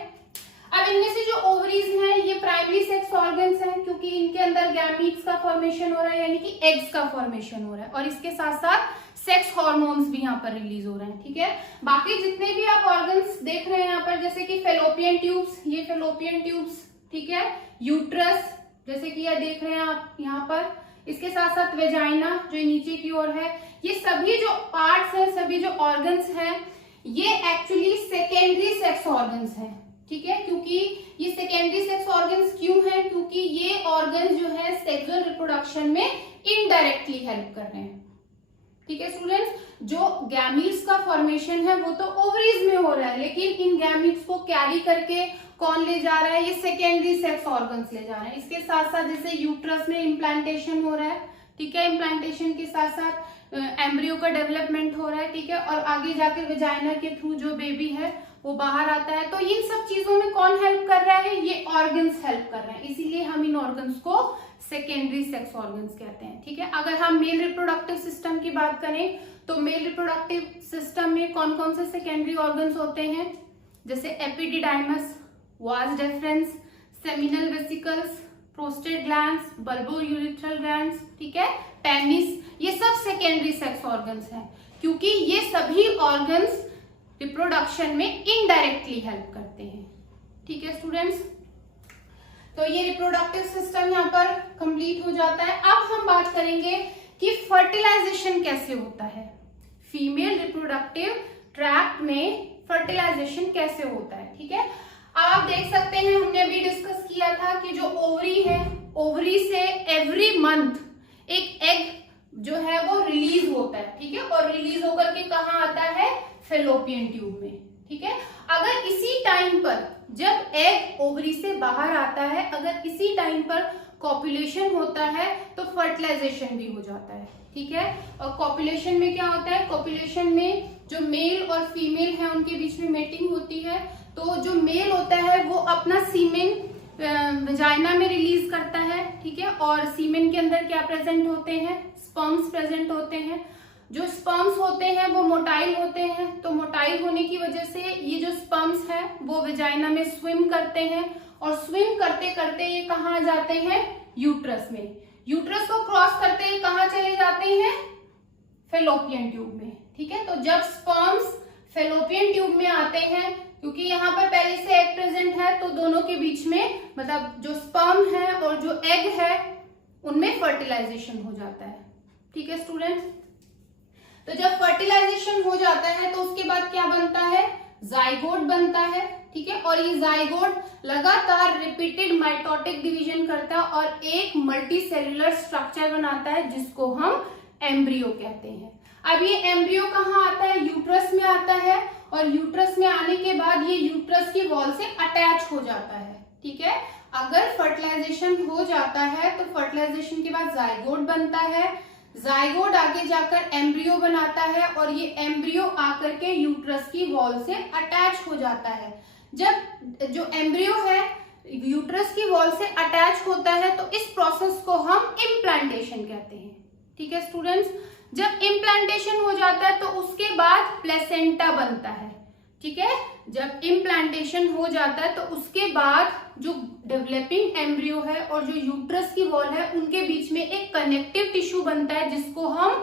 अब इनमें से जो ओवरीज हैं ये प्राइमरी सेक्स ऑर्गन्स हैं, क्योंकि इनके अंदर गैमीट्स का फॉर्मेशन हो रहा है, यानी कि एग्स का फॉर्मेशन हो रहा है, और इसके साथ साथ सेक्स हार्मोन्स भी यहाँ पर रिलीज हो रहे हैं, ठीक है। बाकी जितने भी आप ऑर्गन्स देख रहे हैं यहाँ पर, जैसे कि फेलोपियन ट्यूब्स, ये फेलोपियन ट्यूब्स, ठीक है, यूट्रस जैसे कि यह देख रहे हैं आप यहाँ पर, इसके साथ साथ वेजाइना जो नीचे की ओर है, ये सभी जो पार्ट्स हैं, सभी जो ऑर्गन्स हैं, ये एक्चुअली सेकेंडरी सेक्स ऑर्गन्स हैं, ठीक है। क्योंकि ये सेकेंडरी सेक्स ऑर्गन्स क्यों हैं? क्योंकि ये ऑर्गन जो है सेक्सुअल रिप्रोडक्शन में इनडायरेक्टली हेल्प कर रहे हैं, ठीक है स्टूडेंट्स। जो गैमीट्स का फॉर्मेशन है वो तो ओवरीज में हो रहा है, लेकिन इन गैमीट्स को कैरी करके कौन ले जा रहा है? ये सेकेंडरी सेक्स ऑर्गन्स ले जा रहे हैं। इसके साथ साथ जैसे यूट्रस में इम्प्लांटेशन हो रहा है, ठीक है, इम्प्लांटेशन के साथ साथ एम्ब्रियो का डेवलपमेंट हो रहा है, ठीक है, और आगे जाकर वेजाइना के थ्रू जो बेबी है वो बाहर आता है। तो इन सब चीजों में कौन हेल्प कर रहा है? ये ऑर्गन्स हेल्प कर रहे हैं, इसीलिए हम इन ऑर्गन्स को सेकेंडरी सेक्स ऑर्गन्स कहते हैं, ठीक है। अगर हम मेल रिप्रोडक्टिव सिस्टम की बात करें तो मेल रिप्रोडक्टिव सिस्टम में कौन कौन से सेकेंडरी ऑर्गन्स होते हैं? जैसे epididymis, vas deferens, seminal vesicles, prostate glands, bulbo-urethral glands, ठीक है, पेनिस, ये सब सेकेंडरी सेक्स ऑर्गन्स हैं, क्योंकि ये सभी ऑर्गन्स रिप्रोडक्शन में इनडायरेक्टली हेल्प करते हैं, ठीक है स्टूडेंट्स। तो ये रिप्रोडक्टिव सिस्टम यहाँ पर कंप्लीट हो जाता है। अब हम बात करेंगे कि फर्टिलाइजेशन कैसे होता है, फीमेल रिप्रोडक्टिव ट्रैक्ट में फर्टिलाइजेशन कैसे होता है, ठीक है। आप देख सकते हैं, हमने अभी डिस्कस किया था कि जो ओवरी है, ओवरी से एवरी मंथ एक एग जो है वो रिलीज होता है, ठीक है, और रिलीज होकर के कहाँ आता है? फेलोपियन ट्यूब में, ठीक है। अगर इसी टाइम पर जब एग ओवरी से बाहर आता है, अगर इसी टाइम पर कॉपुलेशन होता है तो फर्टिलाइजेशन भी हो जाता है, ठीक है। और कॉपुलेशन में क्या होता है? कॉपुलेशन में जो मेल और फीमेल है उनके बीच में मेटिंग होती है, तो जो मेल होता है वो अपना सीमेन वजाइना में रिलीज करता है, ठीक है, और सीमेन के अंदर क्या प्रेजेंट होते हैं? स्पर्म्स प्रेजेंट होते हैं। जो स्पर्म्स होते हैं वो मोटाइल होते हैं, तो मोटाइल होने की वजह से ये जो स्पर्म्स है वो वेजाइना में स्विम करते हैं, और स्विम करते करते ये कहाँ जाते हैं? यूट्रस में। यूट्रस को क्रॉस करते ये कहाँ चले जाते हैं? फेलोपियन ट्यूब में, ठीक है। तो जब स्पर्म्स फेलोपियन ट्यूब में आते हैं, क्योंकि यहाँ पर पहले से एग प्रेजेंट है, तो दोनों के बीच में, मतलब जो स्पर्म है और जो एग है उनमें फर्टिलाइजेशन हो जाता है, ठीक है स्टूडेंट्स। तो जब फर्टिलाइजेशन हो जाता है तो उसके बाद क्या बनता है? जाइगोट बनता है, ठीक है, और ये जाइगोट लगातार रिपीटेड माइटोटिक डिवीजन करता है और एक मल्टी सेल्यूलर स्ट्रक्चर बनाता है जिसको हम एम्ब्रियो कहते हैं। अब ये एम्ब्रियो कहाँ आता है? यूट्रस में आता है, और यूट्रस में आने के बाद ये यूट्रस की वॉल से अटैच हो जाता है, ठीक है। अगर फर्टिलाइजेशन हो जाता है तो फर्टिलाइजेशन के बाद जाइगोट बनता है, जाइगोट आगे जाकर एम्ब्रियो बनाता है, और ये एम्ब्रियो आकर के यूट्रस की वॉल से अटैच हो जाता है। जब जो एम्ब्रियो है यूट्रस की वॉल से अटैच होता है तो इस प्रोसेस को हम इम्प्लांटेशन कहते हैं, ठीक है स्टूडेंट्स। जब इम्प्लांटेशन हो जाता है तो उसके बाद प्लेसेंटा बनता है, ठीक है। जब इम्प्लांटेशन हो जाता है तो उसके बाद जो डेवलपिंग एम्ब्रियो है और जो यूट्रस की वॉल है उनके बीच में एक कनेक्टिव टिश्यू बनता है जिसको हम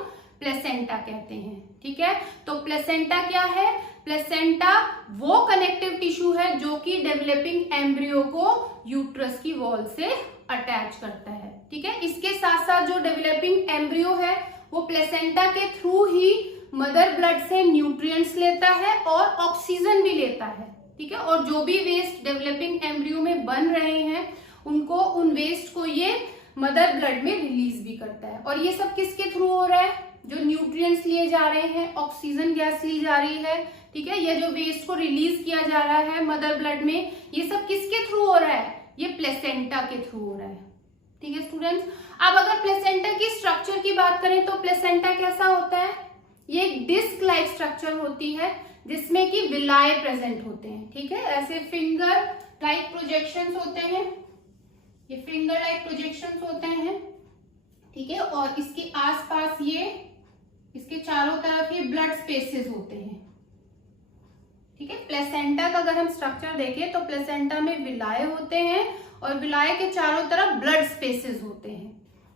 प्लेसेंटा कहते हैं, ठीक है। तो प्लेसेंटा क्या है? प्लेसेंटा वो कनेक्टिव टिश्यू है जो कि डेवलपिंग एम्ब्रियो को यूट्रस की वॉल से अटैच करता है, ठीक है। इसके साथ साथ जो डेवलपिंग एम्ब्रियो है वो प्लेसेंटा के थ्रू ही मदर ब्लड से न्यूट्रिएंट्स लेता है और ऑक्सीजन भी लेता है, ठीक है। और जो भी वेस्ट डेवलपिंग एम्ब्रियो में बन रहे हैं उनको, उन वेस्ट को ये मदर ब्लड में रिलीज भी करता है। और ये सब किसके थ्रू हो रहा है? जो न्यूट्रिएंट्स लिए जा रहे हैं, ऑक्सीजन गैस ली जा रही है, ठीक है, या जो वेस्ट को रिलीज किया जा रहा है मदर ब्लड में, ये सब किसके थ्रू हो रहा है? ये प्लेसेंटा के थ्रू हो रहा है। ठीक है स्टूडेंट्स, अब अगर प्लेसेंटा की स्ट्रक्चर की बात करें तो प्लेसेंटा कैसा होता है? ये एक डिस्क लाइक स्ट्रक्चर होती है जिसमें कि विलाय प्रेजेंट होते हैं। ठीक है, ऐसे फिंगर लाइक प्रोजेक्शंस होते हैं, ये फिंगर लाइक प्रोजेक्शंस होते हैं। ठीक है, और इसके आसपास ये, इसके चारों तरफ ये ब्लड स्पेसेस होते हैं। ठीक है, प्लेसेंटा का अगर हम स्ट्रक्चर देखें तो प्लेसेंटा में विलाय होते हैं और विलाय के चारों तरफ ब्लड स्पेसेस होते हैं।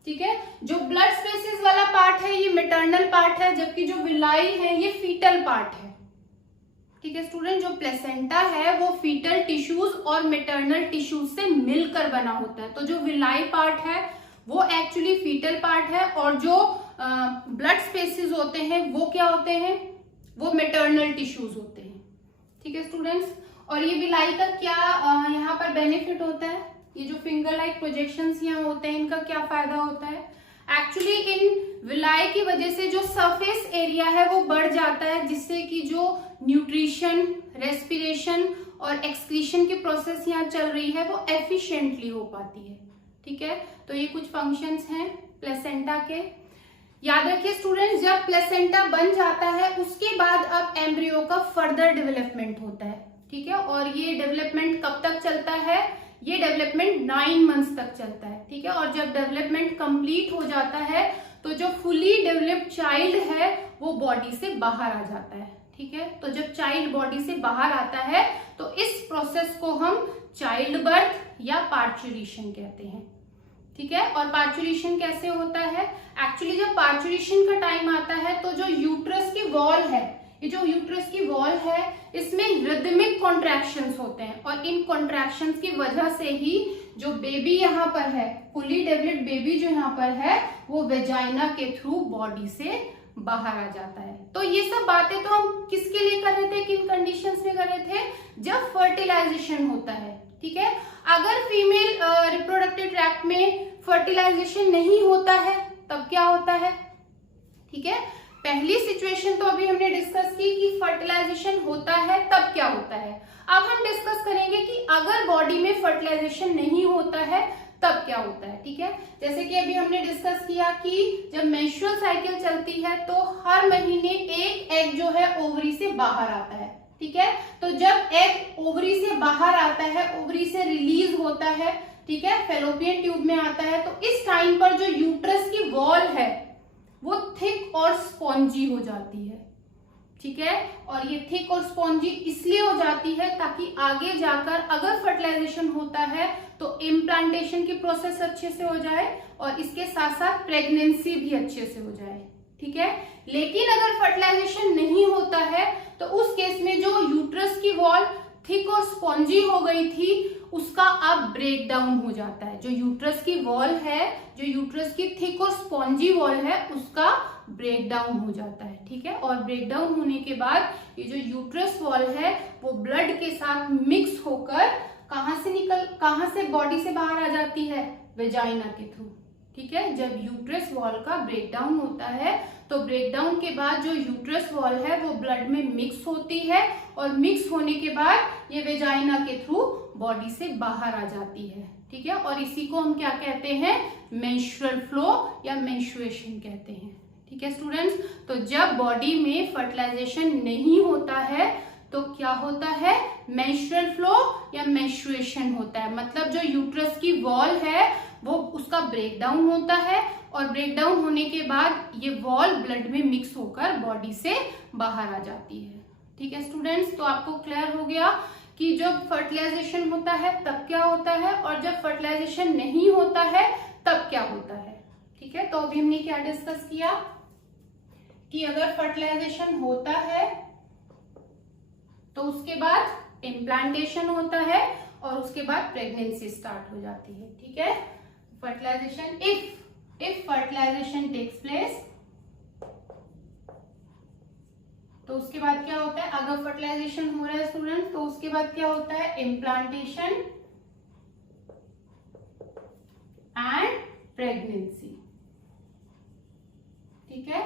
ठीक है, जो ब्लड स्पेसेस वाला पार्ट है ये मैटरनल पार्ट है, जबकि जो विलाई है ये फीटल पार्ट है। ठीक है स्टूडेंट, जो प्लेसेंटा है वो फीटल टिश्यूज और मैटरनल टिश्यूज से मिलकर बना होता है। तो जो विलाई पार्ट है वो एक्चुअली फीटल पार्ट है और जो ब्लड स्पेसेस होते हैं वो क्या होते हैं? वो मैटरनल टिश्यूज होते हैं। ठीक है स्टूडेंट्स, और ये विलाई का क्या यहाँ पर बेनिफिट होता है? ये जो फिंगर लाइक प्रोजेक्शंस यहाँ होते हैं इनका क्या फायदा होता है? एक्चुअली इन विलाई की वजह से जो सरफेस एरिया है वो बढ़ जाता है, जिससे कि जो न्यूट्रिशन, रेस्पिरेशन और एक्सक्रीशन की प्रोसेस यहाँ चल रही है वो एफिशिएंटली हो पाती है। ठीक है, तो ये कुछ फंक्शंस हैं प्लेसेंटा के। याद रखिए स्टूडेंट्स, जब प्लेसेंटा बन जाता है उसके बाद अब एम्ब्रियो का फर्दर डेवलपमेंट होता है। ठीक है, और ये डेवलपमेंट कब तक चलता है? ये डेवलपमेंट 9 मंथ्स तक चलता है। ठीक है, और जब डेवलपमेंट कंप्लीट हो जाता है तो जो फुली डेवलप्ड चाइल्ड है वो बॉडी से बाहर आ जाता है। ठीक है, तो जब चाइल्ड बॉडी से बाहर आता है तो इस प्रोसेस को हम चाइल्ड बर्थ या पार्चुरेशन कहते हैं। ठीक है, और पार्चुरेशन कैसे होता है? एक्चुअली जब पार्चुरेशन का टाइम आता है तो जो यूट्रस की वॉल है, ये जो यूट्रस की वॉल है इसमें रिदमिक कॉन्ट्रैक्शंस होते हैं और इन कॉन्ट्रैक्शंस की वजह से ही जो बेबी यहाँ पर है, फुली डेवलप्ड बेबी जो यहाँ पर है वो वेजाइना के थ्रू बॉडी से बाहर आ जाता है। तो ये सब बातें तो हम किसके लिए कर रहे थे, किन कंडीशंस में कर रहे थे? जब फर्टिलाइजेशन होता है। ठीक है, अगर फीमेल रिप्रोडक्टिव ट्रैक्ट में फर्टिलाइजेशन नहीं होता है तब क्या होता है? ठीक है, पहली सिचुएशन तो अभी हमने डिस्कस की कि फर्टिलाइजेशन होता है तब क्या होता है। अब हम डिस्कस करेंगे कि अगर बॉडी में फर्टिलाइजेशन नहीं होता है तब क्या होता है। ठीक है, जैसे कि अभी हमने डिस्कस किया कि जब मेंस्ट्रुअल साइकिल चलती है तो हर महीने एक एग जो है ओवरी से बाहर आता है। ठीक है, तो जब एग ओवरी से बाहर आता है, ओवरी से रिलीज होता है, ठीक है, फेलोपियन ट्यूब में आता है, तो इस टाइम पर जो यूट्रस की वॉल है वो थिक और स्पॉन्जी हो जाती है। ठीक है, और ये थिक और स्पॉन्जी इसलिए हो जाती है ताकि आगे जाकर अगर फर्टिलाइजेशन होता है तो इम्प्लांटेशन की प्रोसेस अच्छे से हो जाए और इसके साथ साथ प्रेगनेंसी भी अच्छे से हो जाए। ठीक है, लेकिन अगर फर्टिलाइजेशन नहीं होता है तो उस केस में जो यूट्रस की वॉल थिक और स्पॉन्जी हो गई थी उसका अब ब्रेक डाउन हो जाता है। जो यूट्रस की वॉल है, जो यूट्रस की थिक और स्पॉन्जी वॉल है उसका ब्रेक डाउन हो जाता है। ठीक है, और ब्रेक डाउन होने के बाद ये जो यूट्रस वॉल है वो ब्लड के साथ मिक्स होकर कहां से बॉडी से बाहर आ जाती है? वेजाइना के थ्रू। ठीक है, जब यूट्रस वॉल का ब्रेकडाउन होता है तो ब्रेकडाउन के बाद जो यूट्रस वॉल है वो ब्लड में मिक्स होती है और मिक्स होने के बाद ये वेजाइना के थ्रू बॉडी से बाहर आ जाती है। ठीक है, और इसी को हम क्या कहते हैं? मेंस्ट्रुअल फ्लो या मेंस्ट्रुएशन कहते हैं। ठीक है स्टूडेंट्स, तो जब बॉडी में फर्टिलाइजेशन नहीं होता है तो क्या होता है? मेंस्ट्रुअल फ्लो या मेंस्ट्रुएशन होता है। मतलब जो यूट्रस की वॉल है वो उसका ब्रेकडाउन होता है और ब्रेकडाउन होने के बाद ये वॉल ब्लड में मिक्स होकर बॉडी से बाहर आ जाती है। ठीक है स्टूडेंट्स, तो आपको क्लियर हो गया कि जब फर्टिलाइजेशन होता है तब क्या होता है और जब फर्टिलाइजेशन नहीं होता है तब क्या होता है। ठीक है, तो अभी हमने क्या डिस्कस किया कि अगर फर्टिलाइजेशन होता है तो उसके बाद इम्प्लांटेशन होता है और उसके बाद प्रेगनेंसी स्टार्ट हो जाती है। ठीक है, fertilisation if fertilisation takes place तो उसके बाद क्या होता है? अगर फर्टिलाइजेशन हो रहा है स्टूडेंट तो उसके बाद क्या होता है? Implantation and pregnancy. ठीक है,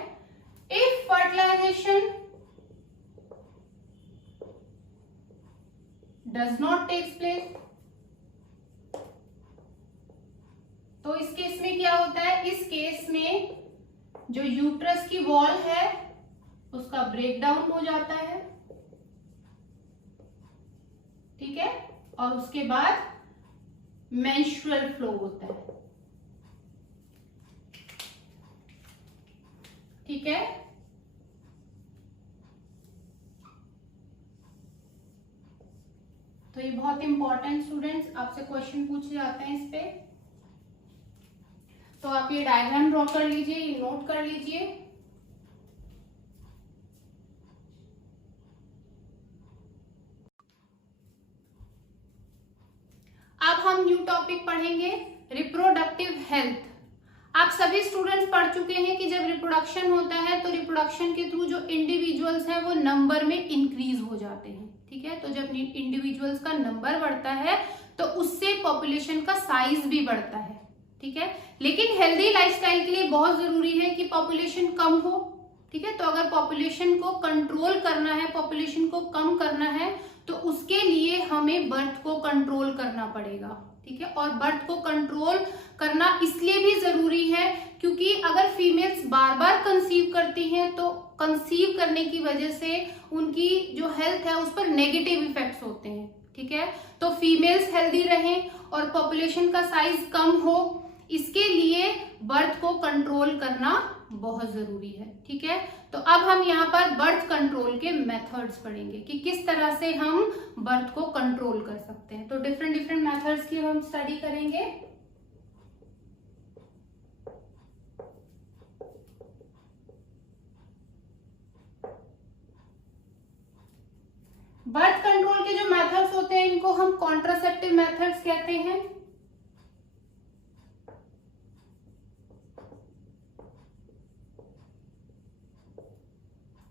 if fertilisation does not takes place, तो इस केस में क्या होता है, इस केस में जो यूट्रस की वॉल है उसका ब्रेकडाउन हो जाता है। ठीक है, और उसके बाद मेंस्ट्रुअल फ्लो होता है। ठीक है, तो ये बहुत इंपॉर्टेंट स्टूडेंट्स आपसे क्वेश्चन पूछे जाते हैं इस पे, तो आप ये डायग्राम ड्रॉ कर लीजिए, ये नोट कर लीजिए। अब हम न्यू टॉपिक पढ़ेंगे, रिप्रोडक्टिव हेल्थ। आप सभी स्टूडेंट्स पढ़ चुके हैं कि जब रिप्रोडक्शन होता है तो रिप्रोडक्शन के थ्रू जो इंडिविजुअल्स हैं वो नंबर में इंक्रीज हो जाते हैं। ठीक है, तो जब इंडिविजुअल्स का नंबर बढ़ता है तो उससे पॉपुलेशन का साइज भी बढ़ता है। ठीक है, लेकिन हेल्दी लाइफस्टाइल के लिए बहुत जरूरी है कि पॉपुलेशन कम हो। ठीक है, तो अगर पॉपुलेशन को कंट्रोल करना है, पॉपुलेशन को कम करना है, तो उसके लिए हमें बर्थ को कंट्रोल करना पड़ेगा। ठीक है, और बर्थ को कंट्रोल करना इसलिए भी जरूरी है क्योंकि अगर फीमेल्स बार बार कंसीव करती हैं तो कंसीव करने की वजह से उनकी जो हेल्थ है उस पर नेगेटिव इफेक्ट्स होते हैं। ठीक है, तो फीमेल्स हेल्दी रहें और पॉपुलेशन का साइज कम हो, इसके लिए बर्थ को कंट्रोल करना बहुत जरूरी है। ठीक है, तो अब हम यहाँ पर बर्थ कंट्रोल के मेथड्स पढ़ेंगे कि किस तरह से हम बर्थ को कंट्रोल कर सकते हैं। तो डिफरेंट डिफरेंट मेथड्स की हम स्टडी करेंगे। बर्थ कंट्रोल के जो मेथड्स होते हैं इनको हम कॉन्ट्रासेप्टिव मेथड्स कहते हैं।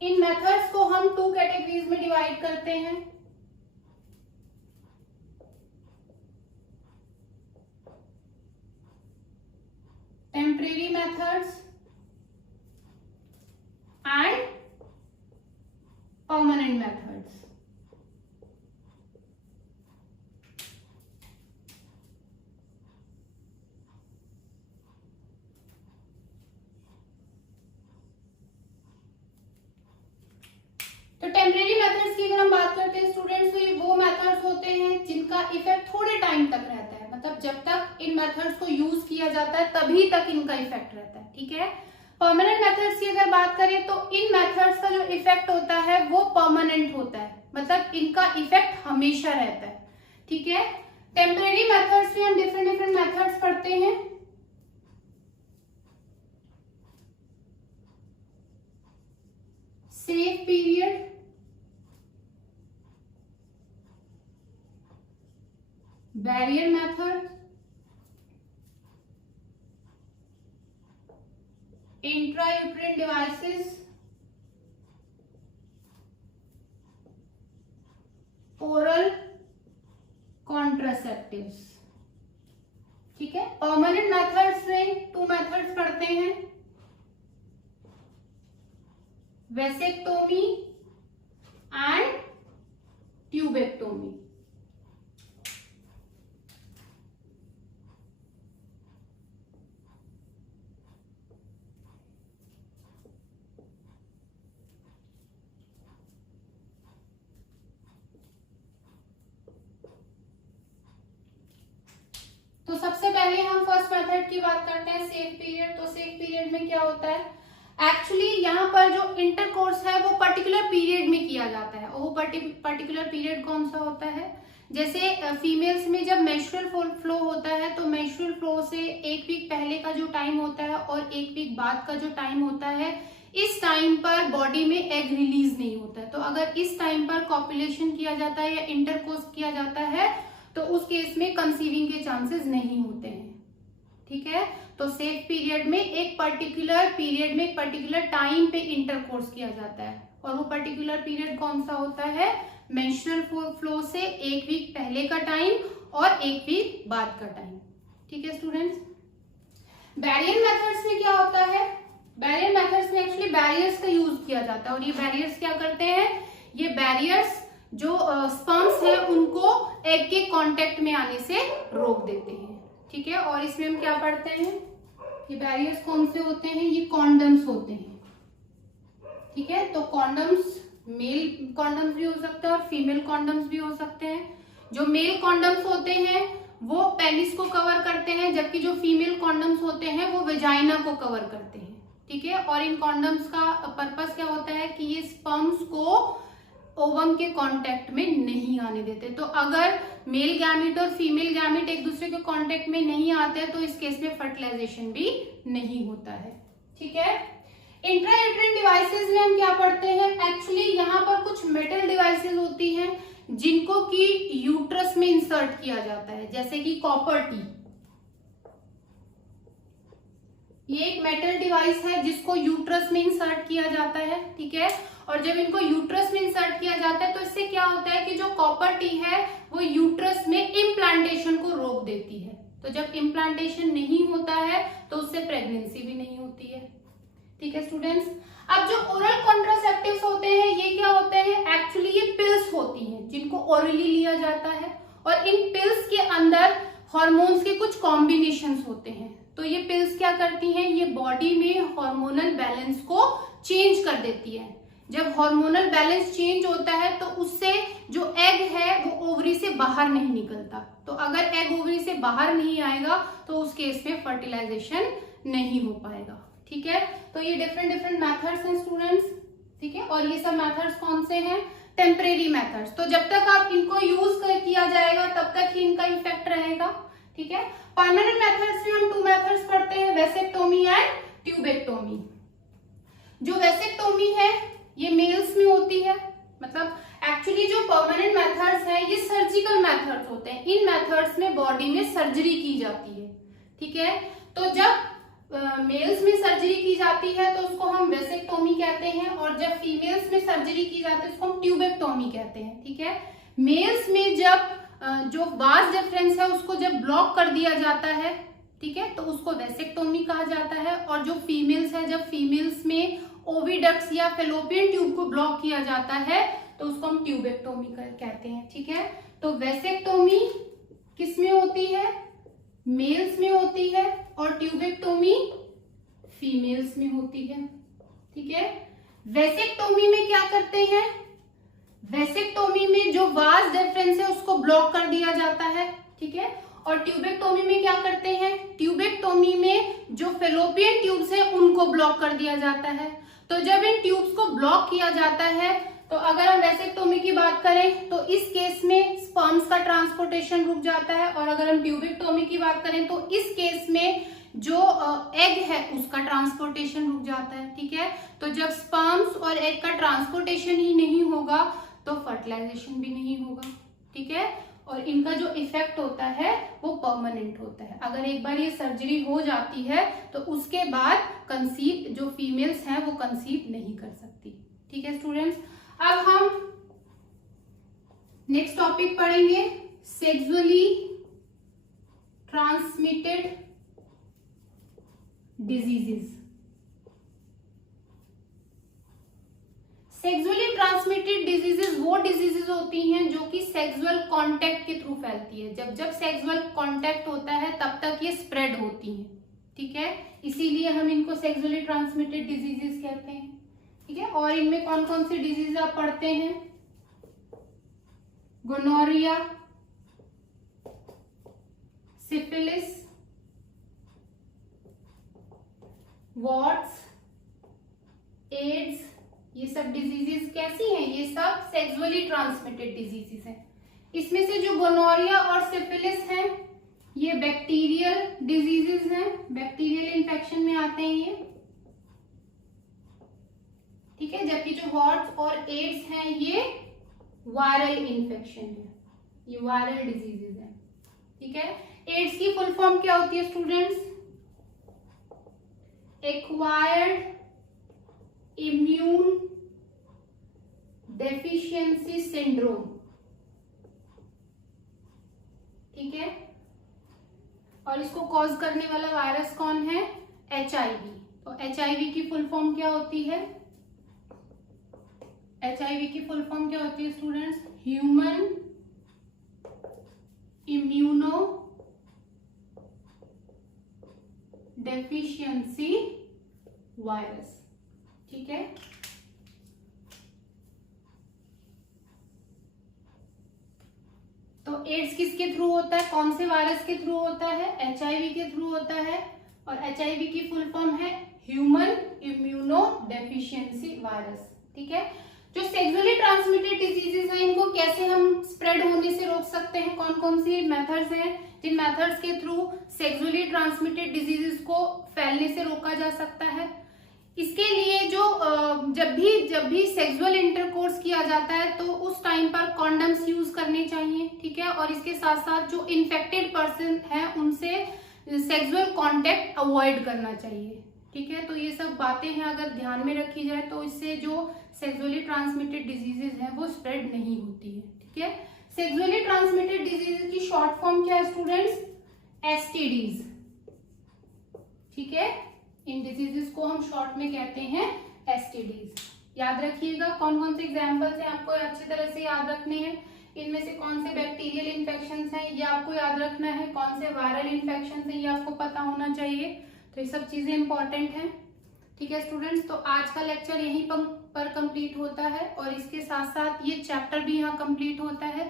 इन मेथड्स को हम 2 कैटेगरीज में डिवाइड करते हैं। Temporary methods and permanent methods. तो टेम्परेरी मेथड्स की अगर हम बात करते हैं स्टूडेंट्स, तो ये वो मेथड्स होते हैं जिनका इफेक्ट थोड़े टाइम तक रहता है, मतलब जब तक इन मेथड्स को यूज किया जाता है तभी तक इनका इफेक्ट रहता है। ठीक है, परमानेंट मेथड्स की अगर बात करें तो इन मेथड्स का जो इफेक्ट होता है वो परमानेंट होता है, मतलब इनका इफेक्ट हमेशा रहता है। ठीक है, टेम्परेरी मेथड्स में हम डिफरेंट डिफरेंट मेथड्स पढ़ते हैं। Safe period, barrier method, intrauterine devices, oral contraceptives. ठीक है, परमानेंट मेथड्स में 2 मेथड्स पढ़ते हैं, वेसेक्टोमी एंड ट्यूबेक्टोमी। तो सबसे पहले हम फर्स्ट मेथड की बात करते हैं, सेफ पीरियड। तो सेफ पीरियड में क्या होता है, एक्चुअली यहाँ पर जो इंटरकोर्स है वो पर्टिकुलर पीरियड में किया जाता है। वो पर्टिकुलर पीरियड कौन सा होता है, जैसे फीमेल्स में जब मेंस्ट्रुअल फ्लो होता है तो मेंस्ट्रुअल फ्लो से 1 वीक पहले का जो टाइम होता है और 1 वीक बाद का जो टाइम होता है, इस टाइम पर बॉडी में एग रिलीज नहीं होता है। तो अगर इस टाइम पर कॉपुलेशन किया जाता है या इंटरकोर्स किया जाता है तो उस केस में कंसीविंग के चांसेस नहीं होते हैं। ठीक है, तो सेफ पीरियड में एक पर्टिकुलर पीरियड में एक पर्टिकुलर टाइम पे इंटरकोर्स किया जाता है, और वो पर्टिकुलर पीरियड कौन सा होता है, मेंस्ट्रुअल फ्लो से 1 वीक पहले का टाइम और 1 वीक बाद का टाइम। ठीक है स्टूडेंट्स, बैरियर मेथड्स में क्या होता है, बैरियर मेथड्स में एक्चुअली बैरियर्स का यूज किया जाता है और ये बैरियर्स क्या करते हैं, ये बैरियर्स जो स्पर्म्स है उनको एग के कांटेक्ट में आने से रोक देते हैं, ठीक है। और इसमें हम क्या पढ़ते हैं, ये बैरियर्स कौन से होते हैं, ये कॉन्डम्स होते हैं, ठीक है। तो कॉन्डम्स मेल कॉन्डम्स भी हो सकते हैं और फीमेल कॉन्डम्स भी हो सकते हैं। जो मेल कॉन्डम्स होते हैं वो पेनिस को कवर करते हैं, जबकि जो फीमेल कॉन्डम्स होते हैं वो वेजाइना को कवर करते हैं, ठीक है। और इन कॉन्डम्स का पर्पस क्या होता है कि ये स्पर्म्स को ओवम के कांटेक्ट में नहीं आने देते। तो अगर मेल गैमेट और फीमेल गैमेट एक दूसरे के कांटेक्ट में नहीं आते तो इस केस में फर्टिलाइजेशन भी नहीं होता है, ठीक है। इंट्रायूटेरिन डिवाइसेस में हम क्या पढ़ते हैं, एक्चुअली यहाँ पर कुछ मेटल डिवाइसेस होती हैं जिनको कि यूट्रस में इंसर्ट किया जाता है, जैसे कि कॉपर टी, ये एक मेटल डिवाइस है जिसको यूट्रस में इंसर्ट किया जाता है, ठीक है। और जब इनको यूट्रस में इंसर्ट किया जाता है तो इससे क्या होता है कि जो कॉपर टी है वो यूट्रस में इम्प्लांटेशन को रोक देती है। तो जब इम्प्लांटेशन नहीं होता है तो उससे प्रेगनेंसी भी नहीं होती है, ठीक है स्टूडेंट्स। अब जो ओरल कॉन्ट्रासेप्टिव्स होते हैं ये क्या होते हैं, एक्चुअली ये पिल्स होती हैं जिनको ओरली लिया जाता है और इन पिल्स के अंदर हार्मोन्स के कुछ कॉम्बिनेशंस होते हैं। तो ये पिल्स क्या करती हैं, ये बॉडी में हार्मोनल बैलेंस को चेंज कर देती है। जब हार्मोनल बैलेंस चेंज होता है तो उससे जो एग है वो ओवरी से बाहर नहीं निकलता। तो अगर एग ओवरी से बाहर नहीं आएगा तो उस केस में फर्टिलाइजेशन नहीं हो पाएगा, ठीक है। तो ये डिफरेंट मेथड्स हैं स्टूडेंट्स, ठीक है। और ये सब मेथड्स कौन से हैं, टेम्परेरी मेथड्स। तो जब तक आप इनको यूज किया जाएगा तब तक ही इनका इफेक्ट रहेगा, ठीक है। परमानेंट मेथड्स में हम 2 मेथड्स पढ़ते हैं, वेसेक्टोमी एंड ट्यूबेक्टोमी। जो वेसेक्टोमी है ये मेल्स में होती है, मतलब एक्चुअली जो परमानेंट मेथड्स हैं ये सर्जिकल मेथड्स होते हैं। इन मेथड्स में बॉडी में सर्जरी की जाती है, ठीक है। तो जब मेल्स में सर्जरी की जाती है तो उसको हम वेसेक्टोमी कहते हैं और जब फीमेल्स में सर्जरी की जाती है उसको हम ट्यूबेक्टोमी कहते हैं, ठीक है। मेल्स में जब जो वास डिफरेंस है उसको जब ब्लॉक कर दिया जाता है, ठीक है, तो उसको वेसेक्टोमी कहा जाता है। और जो फीमेल्स है, जब फीमेल्स में ओविडक्ट्स या फेलोपियन ट्यूब को ब्लॉक किया जाता है तो उसको हम ट्यूबेक्टोमी कहते हैं, ठीक है। तो वेसेक्टोमी किस में होती है, मेल्स में होती है और ट्यूबेक्टोमी फीमेल्स में होती है, ठीक है। वेसेक्टोमी में क्या करते हैं, वेसेक्टोमी में जो वास डिफरेंस है उसको ब्लॉक कर दिया जाता है, ठीक है। और ट्यूबेक्टोमी में क्या करते हैं, ट्यूबेक्टोमी में जो फेलोपियन ट्यूब्स है उनको ब्लॉक कर दिया जाता है। तो जब इन ट्यूब्स को ब्लॉक किया जाता है तो अगर हम वेसेक्टोमी की बात करें तो इस केस में स्पर्म्स का ट्रांसपोर्टेशन रुक जाता है और अगर हम ट्यूबेक्टोमी की बात करें तो इस केस में जो एग है उसका ट्रांसपोर्टेशन रुक जाता है, ठीक है। तो जब स्पर्म्स और एग का ट्रांसपोर्टेशन ही नहीं होगा तो फर्टिलाइजेशन भी नहीं होगा, ठीक है। और इनका जो इफेक्ट होता है वो परमानेंट होता है। अगर एक बार ये सर्जरी हो जाती है तो उसके बाद कंसीव जो फीमेल्स हैं वो कंसीव नहीं कर सकती, ठीक है स्टूडेंट्स। अब हम नेक्स्ट टॉपिक पढ़ेंगे, sexually transmitted diseases. Sexually transmitted diseases वो डिजीजेस होती हैं जो कि सेक्सुअल कांटेक्ट के थ्रू फैलती है। जब सेक्सुअल कांटेक्ट होता है तब तक ये स्प्रेड होती हैं, ठीक है। इसीलिए हम इनको सेक्सुअली ट्रांसमिटेड डिजीजेस कहते हैं, ठीक है। और इनमें कौन कौन सी डिजीज आप पढ़ते हैं, गोनोरिया, सिफिलिस, वॉट्स, एड्स, ये सब डिजीजेस कैसी हैं, ये सब सेक्सुअली ट्रांसमिटेड डिजीजेस हैं। इसमें से जो गोनोरिया और सिफिलिस हैं ये बैक्टीरियल डिजीजेस हैं, बैक्टीरियल इन्फेक्शन में आते हैं ये, ठीक है। जबकि जो वॉट्स और एड्स हैं ये वायरल इन्फेक्शन है, ये वायरल डिजीजेस हैं, ठीक है। एड्स की फुल फॉर्म क्या होती है students, acquired immune deficiency syndrome, ठीक है। और इसको कॉज करने वाला वायरस कौन है? HIV। तो HIV की फुल फॉर्म क्या होती है? HIV की फुल फॉर्म क्या होती है students? Human immuno deficiency virus. ठीक है, तो एड्स किसके थ्रू होता है? कौन से वायरस के थ्रू होता है? HIV के थ्रू होता है। और HIV की फुल फॉर्म है ह्यूमन इम्यूनो डेफिशिएंसी वायरस। ठीक है, जो सेक्सुअली ट्रांसमिटेड डिजीजेस हैं इनको कैसे हम स्प्रेड होने से रोक सकते हैं? कौन कौन सी मेथड्स हैं जिन मेथड्स के थ्रू सेक्सुअली ट्रांसमिटेड डिजीजेस को फैलने से रोका जा सकता है? इसके लिए जो जब भी सेक्सुअल इंटरकोर्स किया जाता है तो उस टाइम पर कॉन्डम्स यूज करने चाहिए। ठीक है, और इसके साथ साथ जो इन्फेक्टेड पर्सन है उनसे सेक्सुअल कांटेक्ट अवॉइड करना चाहिए। ठीक है, तो ये सब बातें हैं, अगर ध्यान में रखी जाए तो इससे जो सेक्सुअली ट्रांसमिटेड डिजीजेज हैं वो स्प्रेड नहीं होती है। ठीक है, सेक्सुअली ट्रांसमिटेड डिजीजेज की शॉर्ट फॉर्म क्या है स्टूडेंट्स? STDs। ठीक है, इन डिजीजेस को हम शॉर्ट में कहते हैं STDs। याद रखिएगा कौन कौन से एग्जाम्पल्स हैं, आपको अच्छी तरह से याद रखने हैं। इनमें से कौन से बैक्टीरियल इन्फेक्शन हैं ये आपको याद रखना है, कौन से वायरल इन्फेक्शन हैं ये आपको पता होना चाहिए। तो ये सब चीजें इंपॉर्टेंट हैं। ठीक है स्टूडेंट्स, तो आज का लेक्चर यहीं पर कंप्लीट होता है और इसके साथ साथ ये चैप्टर भी यहाँ कंप्लीट होता है।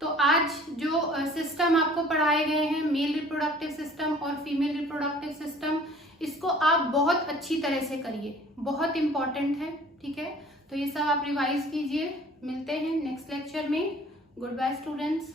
तो आज जो सिस्टम आपको पढ़ाए गए हैं, मेल रिप्रोडक्टिव सिस्टम और फीमेल रिप्रोडक्टिव सिस्टम, इसको आप बहुत अच्छी तरह से करिए, बहुत इंपॉर्टेंट है। ठीक है, तो ये सब आप रिवाइज कीजिए। मिलते हैं नेक्स्ट लेक्चर में। Good bye students.